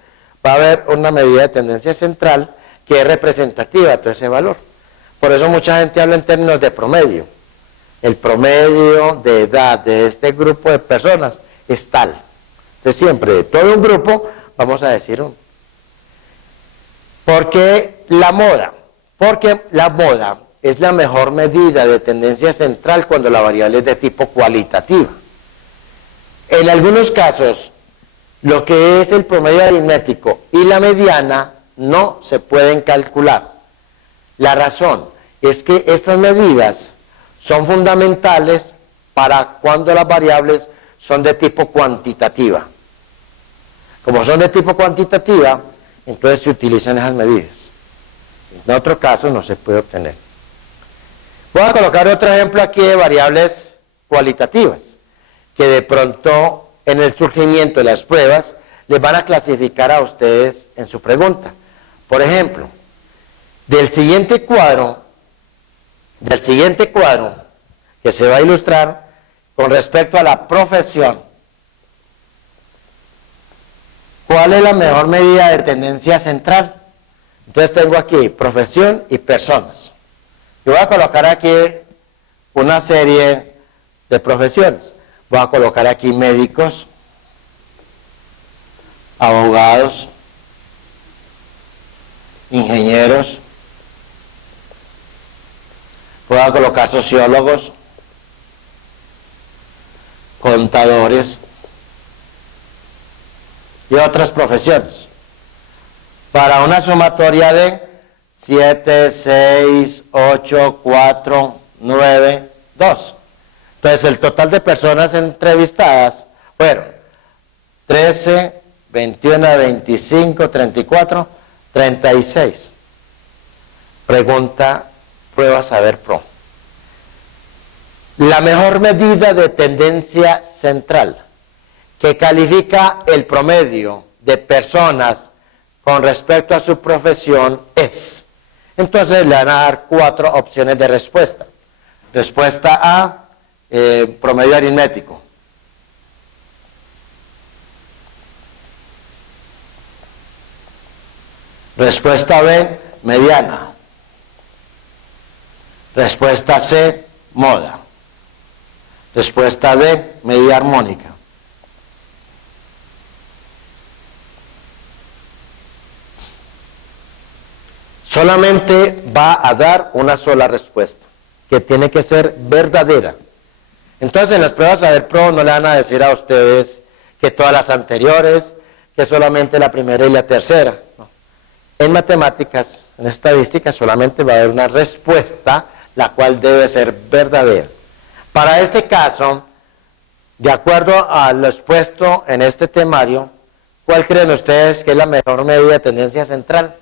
va a haber una medida de tendencia central que es representativa de todo ese valor. Por eso mucha gente habla en términos de promedio. El promedio de edad de este grupo de personas es tal. Entonces siempre de todo un grupo vamos a decir uno. ¿Por qué la moda? Porque la moda es la mejor medida de tendencia central cuando la variable es de tipo cualitativa. En algunos casos, lo que es el promedio aritmético y la mediana no se pueden calcular. La razón es que estas medidas son fundamentales para cuando las variables son de tipo cuantitativa. Como son de tipo cuantitativa, entonces se utilizan esas medidas. En otro caso no se puede obtener. Voy a colocar otro ejemplo aquí de variables cualitativas, que de pronto en el surgimiento de las pruebas les van a clasificar a ustedes en su pregunta. Por ejemplo, del siguiente cuadro que se va a ilustrar con respecto a la profesión, ¿cuál es la mejor medida de tendencia central? Entonces tengo aquí profesión y personas. Yo voy a colocar aquí una serie de profesiones. Voy a colocar aquí médicos, abogados, ingenieros. Voy a colocar sociólogos, contadores y otras profesiones, para una sumatoria de 7, 6, 8, 4, 9, 2. Entonces el total de personas entrevistadas fueron 13, 21, 25, 34, 36. Pregunta, prueba Saber Pro. La mejor medida de tendencia central que califica el promedio de personas con respecto a su profesión es. Entonces le van a dar 4 opciones de respuesta. Respuesta A, promedio aritmético. Respuesta B, mediana. Respuesta C, moda. Respuesta D, medida armónica. Solamente va a dar una sola respuesta, que tiene que ser verdadera. Entonces en las pruebas Saber Pro no le van a decir a ustedes que todas las anteriores, que solamente la primera y la tercera. No. En matemáticas, en estadística, solamente va a haber una respuesta, la cual debe ser verdadera. Para este caso, de acuerdo a lo expuesto en este temario, ¿cuál creen ustedes que es la mejor medida de tendencia central?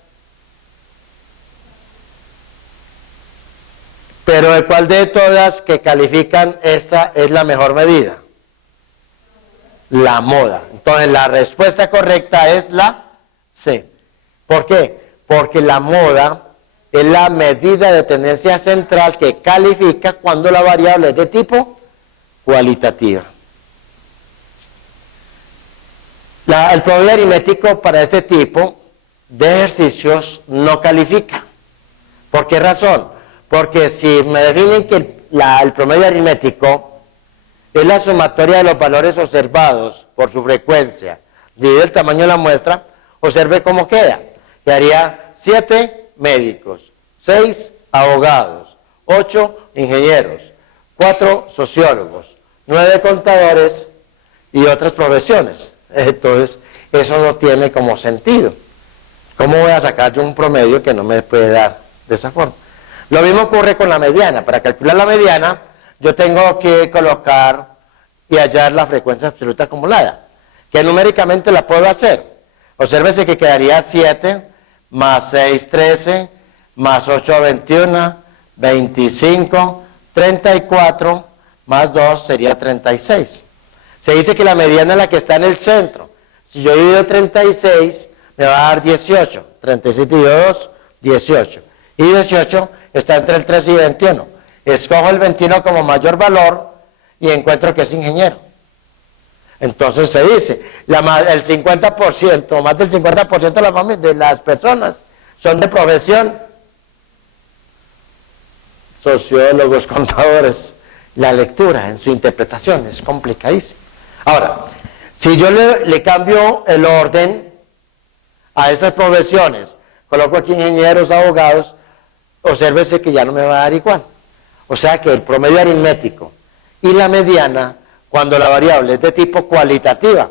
Pero ¿de cuál de todas que califican esta es la mejor medida? La moda. Entonces la respuesta correcta es la C. ¿Por qué? Porque la moda es la medida de tendencia central que califica cuando la variable es de tipo cualitativa. El promedio aritmético para este tipo de ejercicios no califica. ¿Por qué razón? Porque si me definen que el promedio aritmético es la sumatoria de los valores observados por su frecuencia, dividido el tamaño de la muestra, observe cómo queda. Quedaría 7 médicos, 6 abogados, 8 ingenieros, 4 sociólogos, 9 contadores y otras profesiones. Entonces, eso no tiene como sentido. ¿Cómo voy a sacar yo un promedio que no me puede dar de esa forma? Lo mismo ocurre con la mediana. Para calcular la mediana, yo tengo que colocar y hallar la frecuencia absoluta acumulada, que numéricamente la puedo hacer. Obsérvese que quedaría 7 más 6, 13, más 8, 21, 25, 34, más 2 sería 36. Se dice que la mediana es la que está en el centro. Si yo divido 36, me va a dar 18. 36 dividido 2, 18. Y 18 está entre el 3 y 21. Escojo el 21 como mayor valor y encuentro que es ingeniero. Entonces se dice, el 50%, más del 50% de las personas son de profesión. Sociólogos, contadores. La lectura en su interpretación es complicadísima. Ahora, si yo le cambio el orden a esas profesiones, coloco aquí ingenieros, abogados, obsérvese que ya no me va a dar igual. O sea que el promedio aritmético y la mediana Cuando la variable es de tipo cualitativa,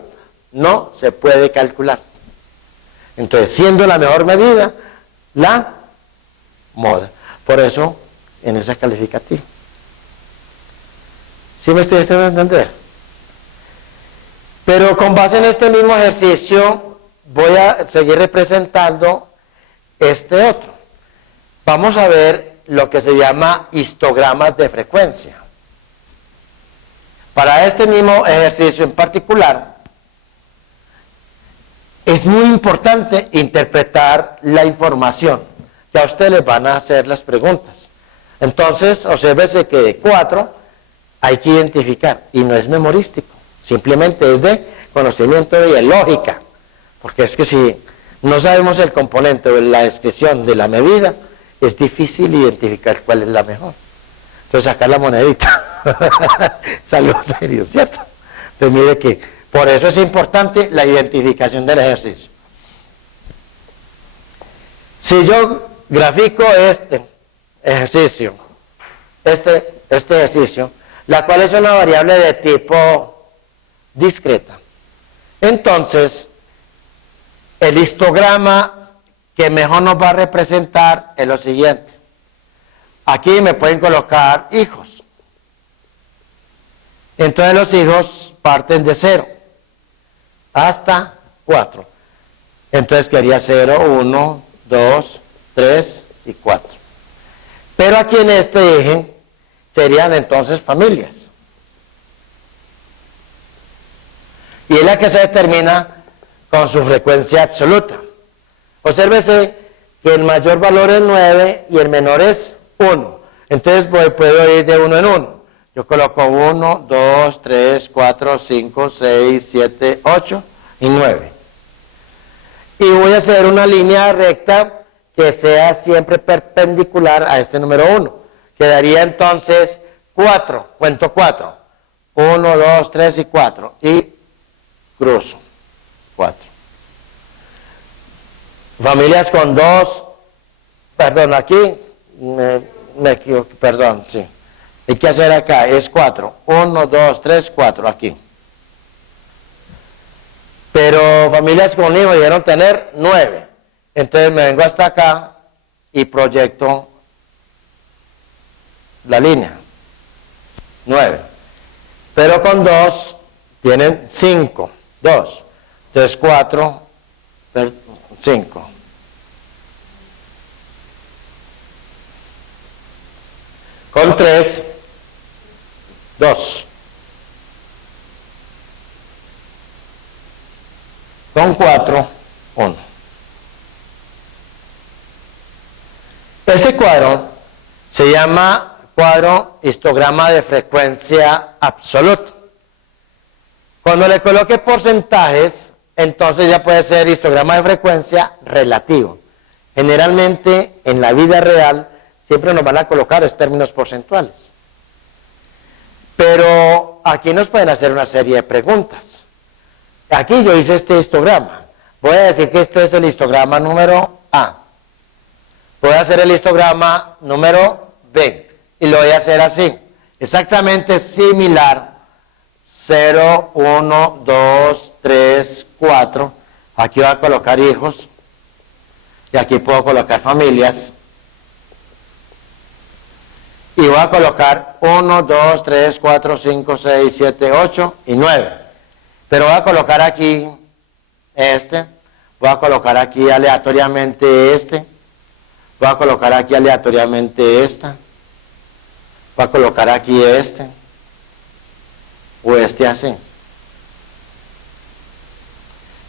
no se puede calcular. Entonces, siendo la mejor medida, la moda. Por eso, en esa calificativa. ¿Sí me estoy haciendo entender? Pero con base en este mismo ejercicio, voy a seguir representando este otro. Vamos a ver lo que se llama histogramas de frecuencia. Para este mismo ejercicio en particular, es muy importante interpretar la información. Ya a ustedes les van a hacer las preguntas. Entonces, obsérvese que de 4 hay que identificar, y no es memorístico, simplemente es de conocimiento de lógica, porque es que si no sabemos el componente o la descripción de la medida, es difícil identificar cuál es la mejor. Entonces sacar la monedita, salió serio, ¿cierto? Entonces mire que por eso es importante la identificación del ejercicio. Si yo grafico este ejercicio, este ejercicio, la cual es una variable de tipo discreta, entonces el histograma que mejor nos va a representar es lo siguiente. Aquí me pueden colocar hijos. Entonces los hijos parten de 0 hasta 4. Entonces quedaría 0, 1, 2, 3 y 4. Pero aquí en este eje serían entonces familias. Y es la que se determina con su frecuencia absoluta. Obsérvese que el mayor valor es 9 y el menor es 1. Entonces puedo ir de 1 en 1. Yo coloco 1, 2, 3, 4, 5, 6, 7, 8 y 9. Y voy a hacer una línea recta que sea siempre perpendicular a este número 1. Quedaría entonces 4, cuento 4. 1, 2, 3 y 4. Y cruzo 4. Familias con 2, perdón, aquí me equivoqué, perdón, sí. Hay que hacer acá, es 4. 1, 2, 3, 4, aquí. Pero familias con hijos debieron tener 9. Entonces me vengo hasta acá y proyecto la línea. 9. Pero con 2 tienen 5. 2. Entonces 4, 5. Con 3, 2. Con 4, 1. Ese cuadro se llama cuadro histograma de frecuencia absoluto. Cuando le coloque porcentajes, entonces ya puede ser histograma de frecuencia relativo. Generalmente en la vida real siempre nos van a colocar es términos porcentuales. Pero aquí nos pueden hacer una serie de preguntas. Aquí yo hice este histograma. Voy a decir que este es el histograma número A. Voy a hacer el histograma número B. Y lo voy a hacer así. Exactamente similar. 0, 1, 2, 3, 4. Aquí voy a colocar hijos. Y aquí puedo colocar familias. Y voy a colocar 1, 2, 3, 4, 5, 6, 7, 8 y 9. Pero voy a colocar aquí este. Voy a colocar aquí aleatoriamente este. Voy a colocar aquí aleatoriamente esta. Voy a colocar aquí este. O este así.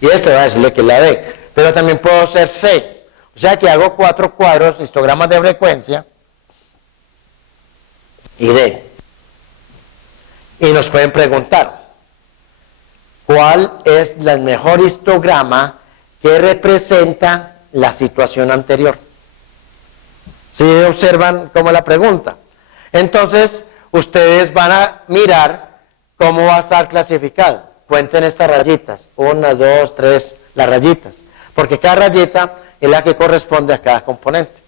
Y este va a decirle que es la D. Pero también puedo hacer C. O sea que hago 4 cuadros, histogramas de frecuencia. Y D. Y nos pueden preguntar, ¿cuál es el mejor histograma que representa la situación anterior? ¿Sí observan cómo es la pregunta? Entonces, ustedes van a mirar cómo va a estar clasificado. Cuenten estas rayitas. 1, 2, 3, las rayitas. Porque cada rayita es la que corresponde a cada componente.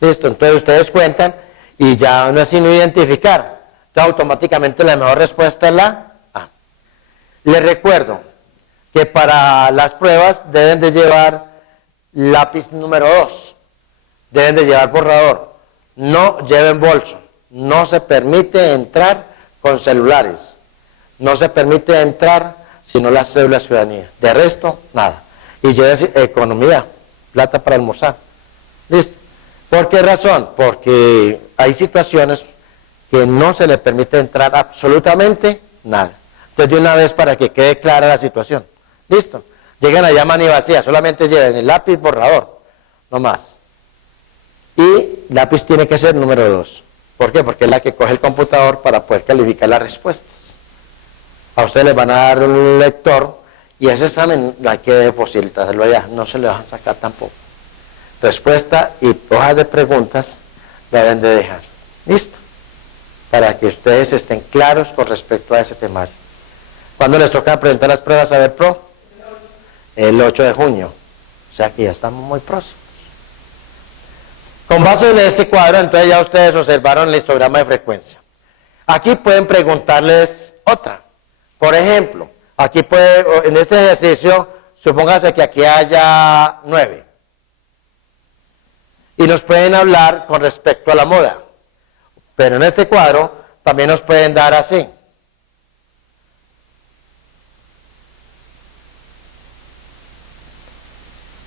Listo, entonces ustedes cuentan y ya no es sino identificar. Entonces automáticamente la mejor respuesta es la A. Les recuerdo que para las pruebas deben de llevar lápiz número 2, deben de llevar borrador, no lleven bolso, no se permite entrar con celulares, no se permite entrar sino la cédula de ciudadanía, de resto nada, y lleven economía, plata para almorzar, listo. ¿Por qué razón? Porque hay situaciones que no se le permite entrar absolutamente nada. Entonces de una vez para que quede clara la situación, listo, lleguen allá mani vacía, solamente lleven el lápiz borrador, no más. Y lápiz tiene que ser número 2. ¿Por qué? Porque es la que coge el computador para poder calificar las respuestas. A ustedes les van a dar un lector y ese examen hay que depositarlo allá, no se le van a sacar tampoco. Respuesta y hojas de preguntas deben de dejar. ¿Listo? Para que ustedes estén claros con respecto a ese tema. ¿Cuándo les toca presentar las pruebas a ver pro? El 8 de junio. O sea que ya estamos muy próximos. Con base en este cuadro, entonces ya ustedes observaron el histograma de frecuencia. Aquí pueden preguntarles otra. Por ejemplo, aquí en este ejercicio, supóngase que aquí haya 9. Y nos pueden hablar con respecto a la moda. Pero en este cuadro también nos pueden dar así.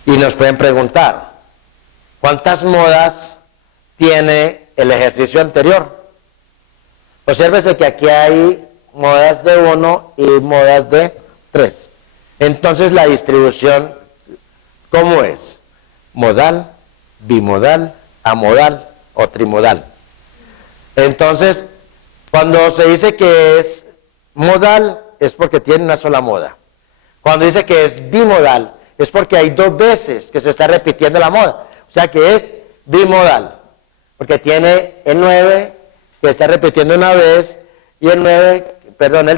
Y nos pueden preguntar, ¿cuántas modas tiene el ejercicio anterior? Obsérvese que aquí hay modas de 1 y modas de 3. Entonces la distribución, ¿cómo es? Modal, bimodal, amodal o trimodal. Entonces, cuando se dice que es modal, es porque tiene una sola moda. Cuando dice que es bimodal, es porque hay 2 veces que se está repitiendo la moda. O sea que es bimodal, porque tiene el 9 que está repitiendo una vez y el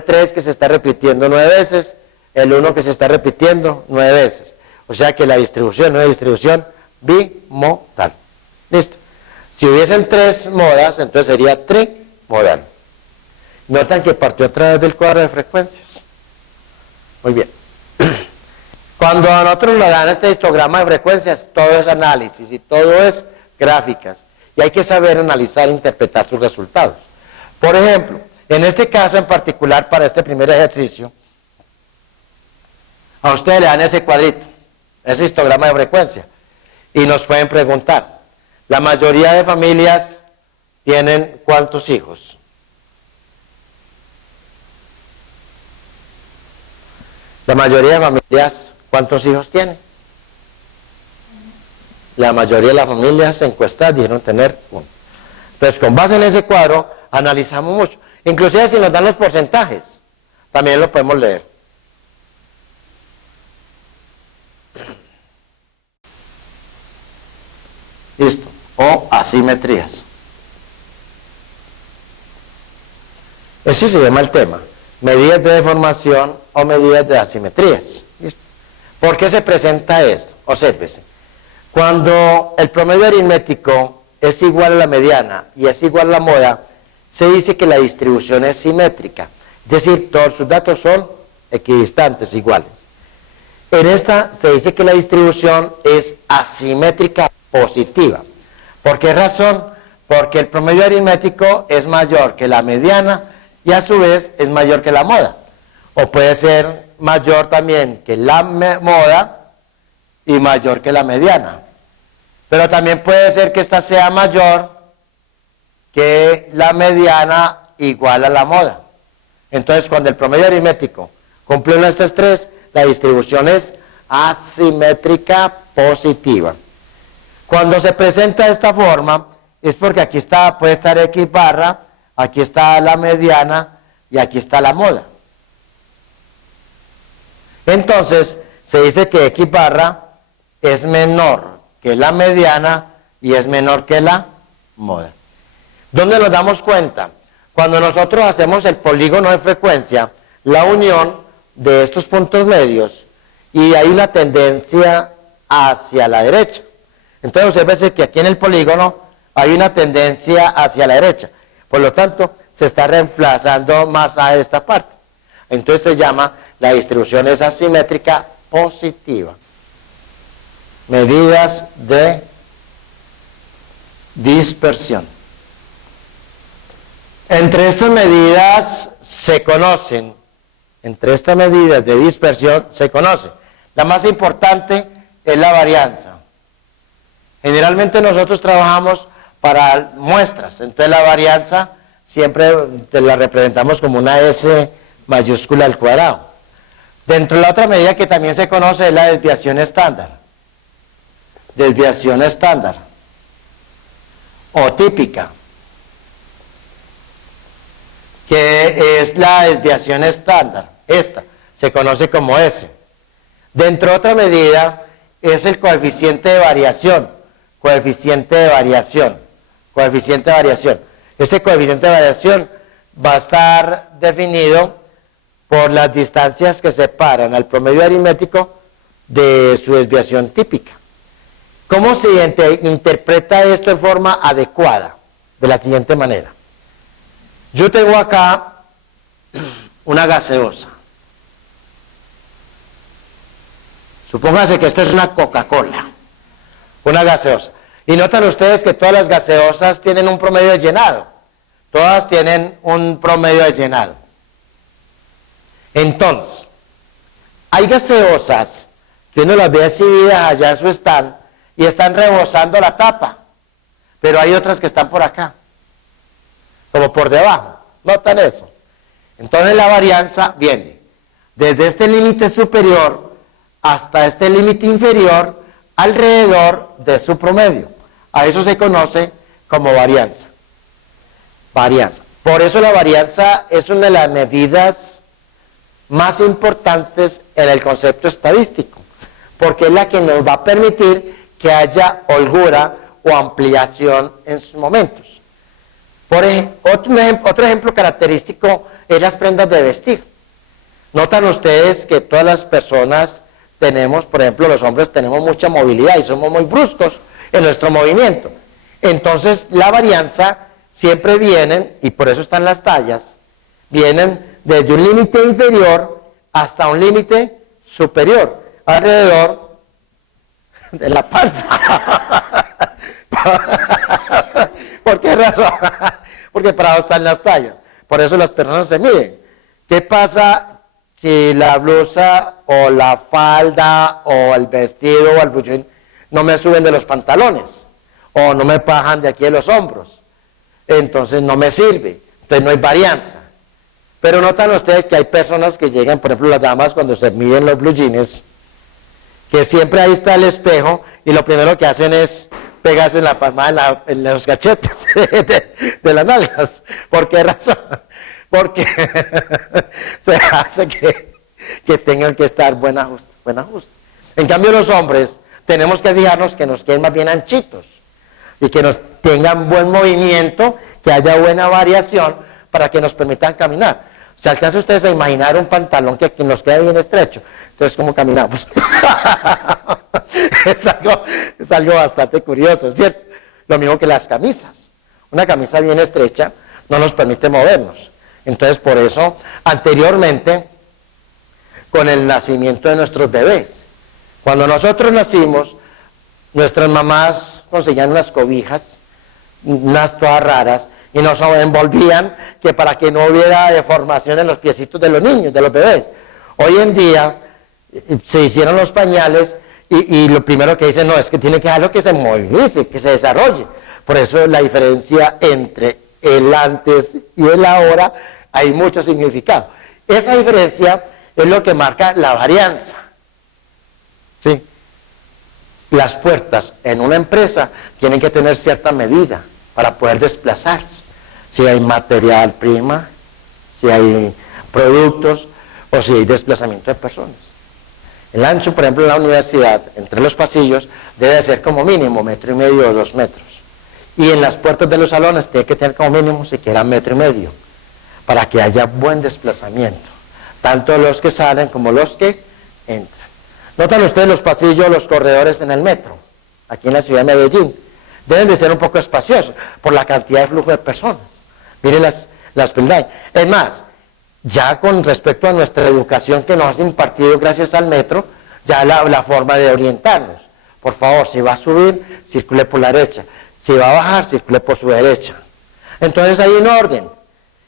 3 que se está repitiendo 9 veces, el 1 que se está repitiendo 9 veces. O sea que la distribución es una distribución bimodal. Listo. Si hubiesen 3 modas, entonces sería trimodal. Notan que partió a través del cuadro de frecuencias. Muy bien. Cuando a nosotros nos dan este histograma de frecuencias, todo es análisis y todo es gráficas. Y hay que saber analizar e interpretar sus resultados. Por ejemplo, en este caso en particular, para este primer ejercicio, a ustedes le dan ese cuadrito, ese histograma de frecuencia, y nos pueden preguntar, la mayoría de familias tienen ¿cuántos hijos? La mayoría de familias, ¿cuántos hijos tienen? La mayoría de las familias encuestadas dijeron tener 1. Entonces, con base en ese cuadro, analizamos mucho. Inclusive si nos dan los porcentajes, también lo podemos leer. Listo. O asimetrías. Ese se llama el tema. Medidas de deformación o medidas de asimetrías. ¿Listo? ¿Por qué se presenta esto? Obsérvese. Cuando el promedio aritmético es igual a la mediana y es igual a la moda, se dice que la distribución es simétrica. Es decir, todos sus datos son equidistantes, iguales. En esta se dice que la distribución es asimétrica positiva. ¿Por qué razón? Porque el promedio aritmético es mayor que la mediana y a su vez es mayor que la moda. O puede ser mayor también que la moda y mayor que la mediana. Pero también puede ser que esta sea mayor que la mediana igual a la moda. Entonces, cuando el promedio aritmético cumple una de estas 3, la distribución es asimétrica positiva. Cuando se presenta de esta forma, es porque aquí puede estar X barra, aquí está la mediana y aquí está la moda. Entonces, se dice que X barra es menor que la mediana y es menor que la moda. ¿Dónde nos damos cuenta? Cuando nosotros hacemos el polígono de frecuencia, la unión de estos puntos medios, y hay una tendencia hacia la derecha. Entonces, observe que aquí en el polígono hay una tendencia hacia la derecha. Por lo tanto, se está reemplazando más a esta parte. Entonces se llama la distribución es asimétrica positiva. Medidas de dispersión. Entre estas medidas se conocen, entre estas medidas de dispersión se conocen. La más importante es la varianza. Generalmente nosotros trabajamos para muestras, entonces la varianza siempre la representamos como una S mayúscula al cuadrado. Dentro de la otra medida que también se conoce es la desviación estándar. Desviación estándar o típica, que es la desviación estándar. Esta se conoce como S. Dentro de otra medida es el coeficiente de variación. Coeficiente de variación. Coeficiente de variación. Ese coeficiente de variación va a estar definido por las distancias que separan al promedio aritmético de su desviación típica. ¿Cómo se interpreta esto en forma adecuada? De la siguiente manera. Yo tengo acá una gaseosa. Supónganse que esto es una Coca-Cola, una gaseosa. Y notan ustedes que todas las gaseosas tienen un promedio de llenado. Todas tienen un promedio de llenado. Entonces, hay gaseosas que uno las ve exhibidas allá en su stand y están rebosando la tapa. Pero hay otras que están por acá, como por debajo. ¿Notan eso? Entonces la varianza viene desde este límite superior hasta este límite inferior alrededor de su promedio. A eso se conoce como varianza. Varianza. Por eso la varianza es una de las medidas más importantes en el concepto estadístico, porque es la que nos va a permitir que haya holgura o ampliación en sus momentos. Otro ejemplo característico es las prendas de vestir. Notan ustedes que todas las personas tenemos, por ejemplo, los hombres tenemos mucha movilidad y somos muy bruscos en nuestro movimiento. Entonces, la varianza siempre vienen, y por eso están las tallas, vienen desde un límite inferior hasta un límite superior, alrededor de la panza. ¿Por qué razón? Porque para eso están las tallas. Por eso las personas se miden. ¿Qué pasa si la blusa o la falda o el vestido o el buchín no me suben de los pantalones o no me bajan de aquí de los hombros? Entonces no me sirve. Entonces no hay varianza. Pero notan ustedes que hay personas que llegan, por ejemplo las damas cuando se miden los blue jeans, que siempre ahí está el espejo y lo primero que hacen es pegarse en la palma, en los cachetes de las nalgas. ¿Por qué razón? Porque se hace que tengan que estar buen ajuste. En cambio los hombres tenemos que fijarnos que nos queden más bien anchitos y que nos tengan buen movimiento, que haya buena variación para que nos permitan caminar. ¿Se alcanza ustedes a imaginar un pantalón que nos queda bien estrecho? Entonces, ¿cómo caminamos? es algo bastante curioso, ¿cierto? Lo mismo que las camisas. Una camisa bien estrecha no nos permite movernos. Entonces, por eso, anteriormente, con el nacimiento de nuestros bebés, cuando nosotros nacimos, nuestras mamás conseguían unas cobijas, unas todas raras, y nos envolvían que para que no hubiera deformación en los piecitos de los niños, de los bebés. Hoy en día se hicieron los pañales y lo primero que dicen, no, es que tiene que dejarlo que se movilice, que se desarrolle. Por eso la diferencia entre el antes y el ahora, hay mucho significado. Esa diferencia es lo que marca la varianza. ¿Sí? Las puertas en una empresa tienen que tener cierta medida para poder desplazarse. Si hay material prima, si hay productos o si hay desplazamiento de personas. El ancho, por ejemplo, en la universidad, entre los pasillos, debe ser como mínimo 1,5 metros o 2 metros. Y en las puertas de los salones tiene que tener como mínimo siquiera 1,5 metros, para que haya buen desplazamiento, tanto los que salen como los que entran. Notan ustedes los pasillos, los corredores en el metro, aquí en la ciudad de Medellín. Deben de ser un poco espaciosos por la cantidad de flujo de personas. Miren las peldaños. Es más, ya con respecto a nuestra educación que nos ha impartido gracias al metro, ya la forma de orientarnos. Por favor, si va a subir, circule por la derecha. Si va a bajar, circule por su derecha. Entonces hay un orden.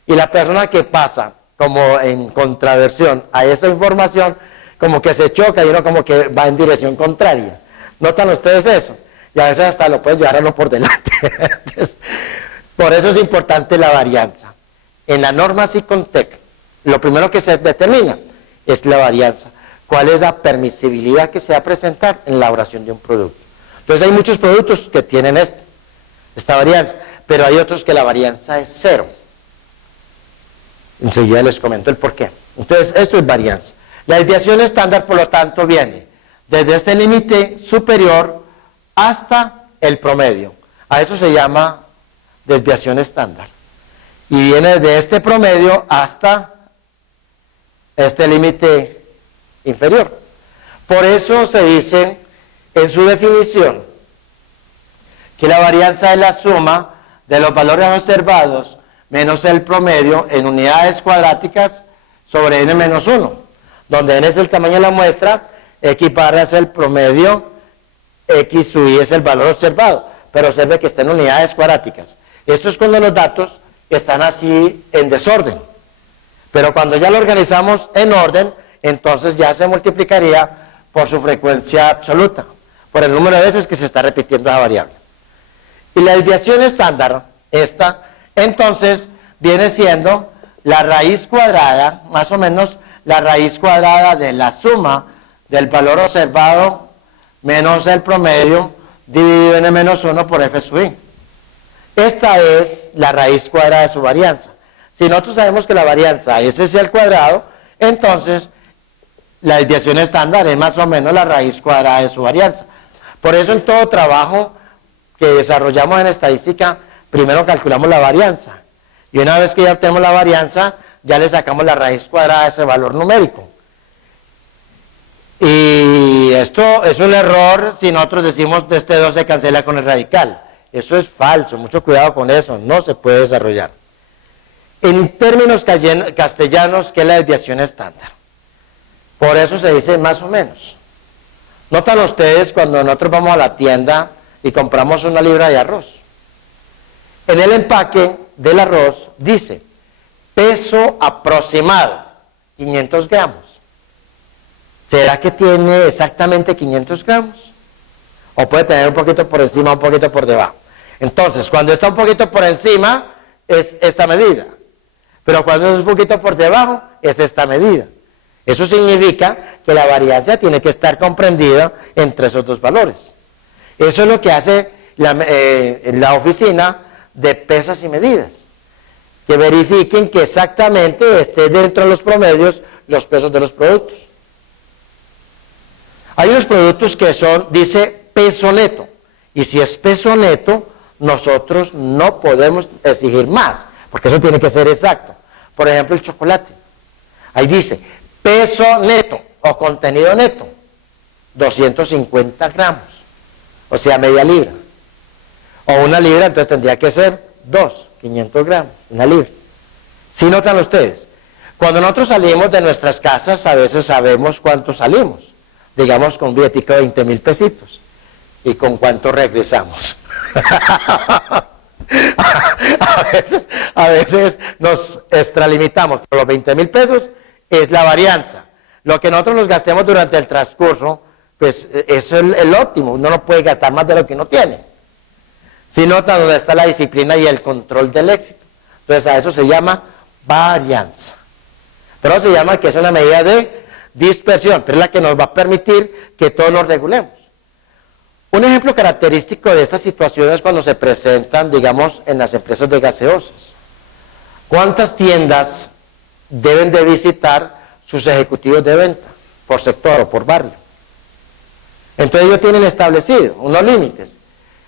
Y la persona que pasa como en contraversión a esa información, como que se choca y uno como que va en dirección contraria. ¿Notan ustedes eso? Y a veces hasta lo puedes llevar a uno por delante. Entonces, por eso es importante la varianza. En la norma SICONTEC, lo primero que se determina es la varianza. ¿Cuál es la permisibilidad que se va a presentar en la elaboración de un producto? Entonces hay muchos productos que tienen esta varianza, pero hay otros que la varianza es 0. Enseguida les comento el porqué. Entonces, esto es varianza. La desviación estándar, por lo tanto, viene desde este límite superior hasta el promedio. A eso se llama desviación estándar. Y viene de este promedio hasta este límite inferior. Por eso se dice en su definición que la varianza es la suma de los valores observados menos el promedio en unidades cuadráticas sobre n-1, donde n es el tamaño de la muestra, x barra es el promedio, x sub i es el valor observado, pero observe que está en unidades cuadráticas. Esto es cuando los datos están así en desorden, pero cuando ya lo organizamos en orden, entonces ya se multiplicaría por su frecuencia absoluta, por el número de veces que se está repitiendo esa variable. Y la desviación estándar, esta, entonces viene siendo la raíz cuadrada, más o menos la raíz cuadrada de la suma del valor observado menos el promedio dividido en n-1 por f sub i. Esta es la raíz cuadrada de su varianza. Si nosotros sabemos que la varianza es ese al cuadrado, entonces la desviación estándar es más o menos la raíz cuadrada de su varianza. Por eso en todo trabajo que desarrollamos en estadística, primero calculamos la varianza. Y una vez que ya obtenemos la varianza, ya le sacamos la raíz cuadrada de ese valor numérico. Y esto es un error si nosotros decimos que este 2 se cancela con el radical. Eso es falso, mucho cuidado con eso, no se puede desarrollar. En términos castellanos, ¿qué es la desviación estándar? Por eso se dice más o menos. Notan ustedes cuando nosotros vamos a la tienda y compramos una libra de arroz. En el empaque del arroz dice peso aproximado, 500 gramos. ¿Será que tiene exactamente 500 gramos? O puede tener un poquito por encima, un poquito por debajo. Entonces, cuando está un poquito por encima, es esta medida. Pero cuando es un poquito por debajo, es esta medida. Eso significa que la varianza tiene que estar comprendida entre esos dos valores. Eso es lo que hace la oficina de pesas y medidas. Que verifiquen que exactamente esté dentro de los promedios los pesos de los productos. Hay unos productos que dice peso neto. Y si es peso neto, nosotros no podemos exigir más, porque eso tiene que ser exacto. Por ejemplo, el chocolate. Ahí dice peso neto o contenido neto, 250 gramos. O sea, media libra. O una libra, entonces tendría que ser 500 gramos, una libra. ¿Sí notan ustedes? Cuando nosotros salimos de nuestras casas, a veces sabemos cuánto salimos. Digamos con un billetico de 20,000 pesitos. ¿Y con cuánto regresamos? a veces nos extralimitamos. Por los 20,000 pesos es la varianza. Lo que nosotros nos gastemos durante el transcurso, pues eso es el óptimo. Uno no puede gastar más de lo que uno tiene. Si nota dónde está la disciplina y el control del éxito. Entonces a eso se llama varianza. Pero se llama que es una medida de dispersión, pero es la que nos va a permitir que todos nos regulemos. Un ejemplo característico de estas situaciones es cuando se presentan, digamos, en las empresas de gaseosas. ¿Cuántas tiendas deben de visitar sus ejecutivos de venta? Por sector o por barrio. Entonces ellos tienen establecido unos límites.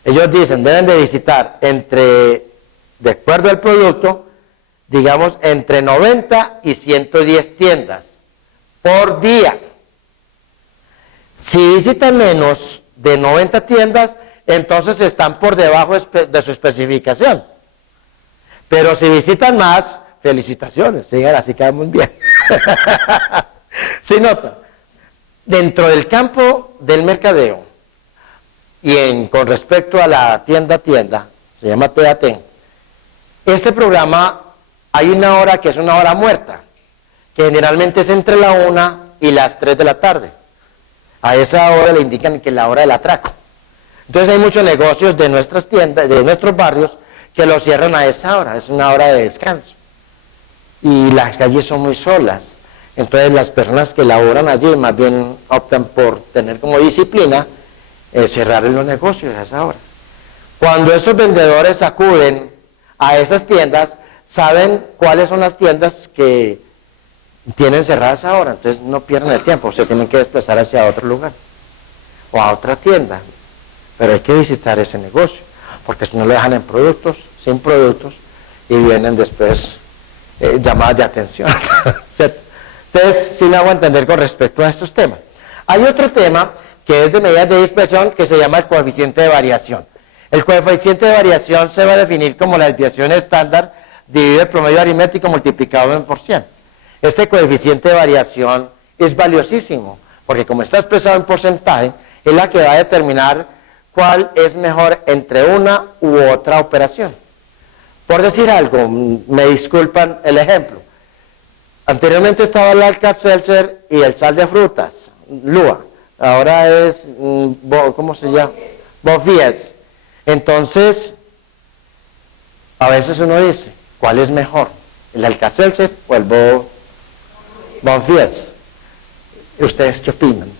Ellos dicen, deben de visitar de acuerdo al producto, digamos, entre 90 y 110 tiendas por día. Si visitan menos de 90 tiendas, entonces están por debajo de su especificación. Pero si visitan más, felicitaciones, sigan así, quedan muy bien. ¿Sí nota? Dentro del campo del mercadeo y con respecto a la tienda, se llama TAT, este programa hay una hora que es una hora muerta, que generalmente es entre la 1 y las 3 de la tarde. A esa hora le indican que es la hora del atraco. Entonces hay muchos negocios de nuestras tiendas, de nuestros barrios, que lo cierran a esa hora, es una hora de descanso. Y las calles son muy solas. Entonces las personas que laboran allí más bien optan por tener como disciplina cerrar los negocios a esa hora. Cuando esos vendedores acuden a esas tiendas, saben cuáles son las tiendas que tienen cerradas ahora, entonces no pierden el tiempo, se tienen que desplazar hacia otro lugar o a otra tienda, pero hay que visitar ese negocio, porque si no lo dejan en productos, sin productos, y vienen después llamadas de atención, ¿cierto? Entonces, sí me hago entender con respecto a estos temas. Hay otro tema que es de medidas de dispersión que se llama el coeficiente de variación. El coeficiente de variación se va a definir como la desviación estándar dividido el promedio aritmético multiplicado en %. Este coeficiente de variación es valiosísimo, porque como está expresado en porcentaje, es la que va a determinar cuál es mejor entre una u otra operación. Por decir algo, me disculpan el ejemplo. Anteriormente estaba el Alka-Seltzer y el sal de frutas, Lua. Ahora es, ¿cómo se llama? Bonfies. Entonces, a veces uno dice, ¿cuál es mejor? ¿El Alka-Seltzer o el Bonfies? ¿Ustedes qué opinan?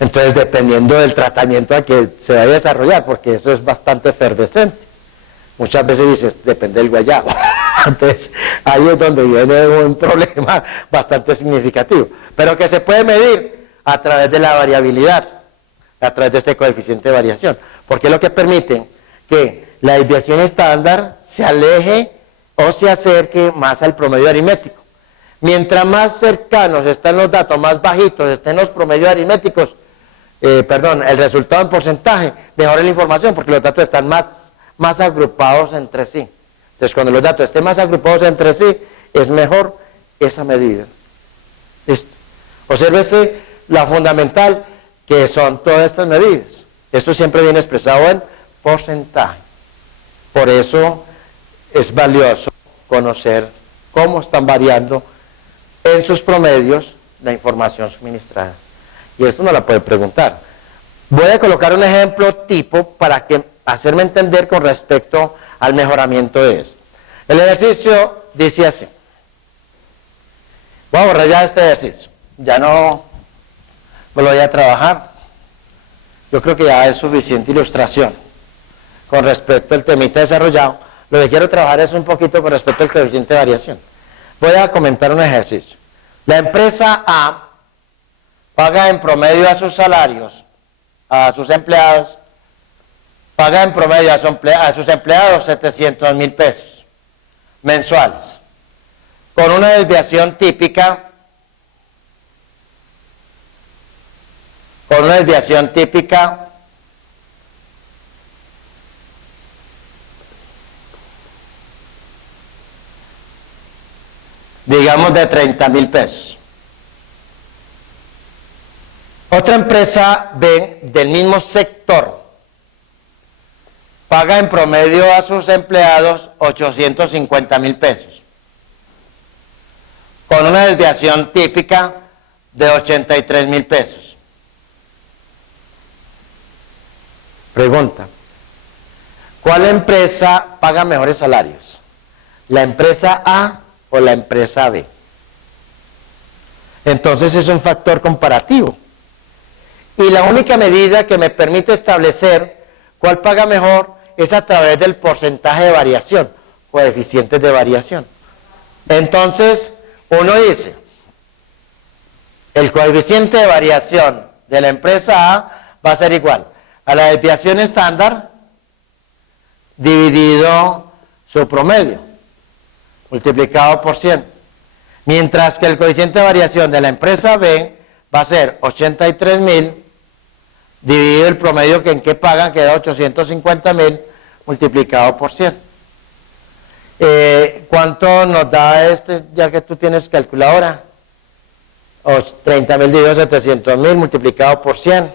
Entonces, dependiendo del tratamiento a que se vaya a desarrollar, porque eso es bastante efervescente. Muchas veces dices, depende del guayabo. Entonces, ahí es donde viene un problema bastante significativo, pero que se puede medir a través de la variabilidad, a través de este coeficiente de variación, porque es lo que permite que la desviación estándar se aleje o se acerque más al promedio aritmético. Mientras más cercanos están los datos, más bajitos estén los promedios aritméticos, el resultado en porcentaje, mejor es la información, porque los datos están más agrupados entre sí. Entonces, cuando los datos estén más agrupados entre sí, es mejor esa medida. Obsérvese la fundamental, que son todas estas medidas. Esto siempre viene expresado en porcentaje. Por eso es valioso conocer cómo están variando en sus promedios la información suministrada. Y esto no la puede preguntar. Voy a colocar un ejemplo tipo para hacerme entender con respecto al mejoramiento de esto. El ejercicio dice así. Voy a borrar ya este ejercicio. Ya no me lo voy a trabajar. Yo creo que ya es suficiente ilustración con respecto al temita desarrollado. Lo que quiero trabajar es un poquito con respecto al coeficiente de variación. Voy a comentar un ejercicio. La empresa A paga en promedio a sus salarios, a sus empleados, paga en promedio a sus empleados 700,000 pesos mensuales, con una desviación típica, digamos de 30,000 pesos. Otra empresa B del mismo sector paga en promedio a sus empleados 850,000 pesos, con una desviación típica de 83,000 pesos. Pregunta: ¿cuál empresa paga mejores salarios? ¿La empresa A o la empresa B? Entonces es un factor comparativo. Y la única medida que me permite establecer cuál paga mejor es a través del porcentaje de variación, coeficientes de variación. Entonces, uno dice, el coeficiente de variación de la empresa A va a ser igual a la desviación estándar dividido su promedio, multiplicado por 100. Mientras que el coeficiente de variación de la empresa B va a ser 83,000 dividido el promedio en que pagan, que da 850,000 multiplicado por 100. ¿Cuánto nos da este, ya que tú tienes calculadora? 30.000 dividido 700.000 multiplicado por 100.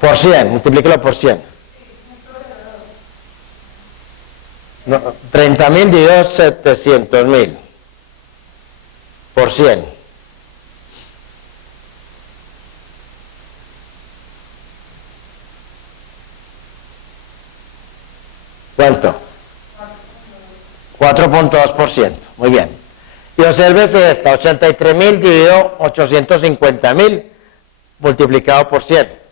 Por 100, multiplíquelo por 100. No, 30.000 dividido 700.000 por 100. ¿Cuánto? 4.2%. Muy bien. Y obsérvese esta, 83.000 dividido 850.000 multiplicado por 100.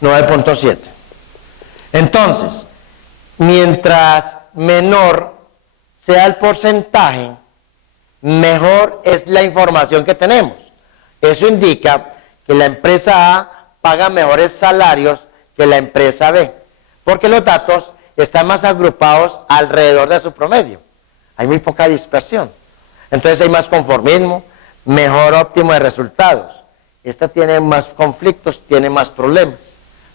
9.7. Entonces, mientras menor sea el porcentaje, mejor es la información que tenemos. Eso indica que la empresa A paga mejores salarios que la empresa B, porque los datos están más agrupados alrededor de su promedio. Hay muy poca dispersión. Entonces hay más conformismo, mejor óptimo de resultados. Esta tiene más conflictos, tiene más problemas.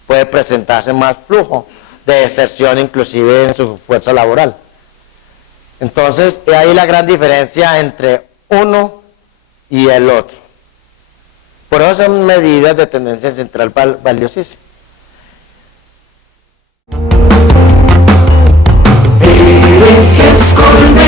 Puede presentarse más flujo de deserción inclusive en su fuerza laboral. Entonces, ahí la gran diferencia entre uno y el otro. Por eso son medidas de tendencia central valiosísimas. Herencias con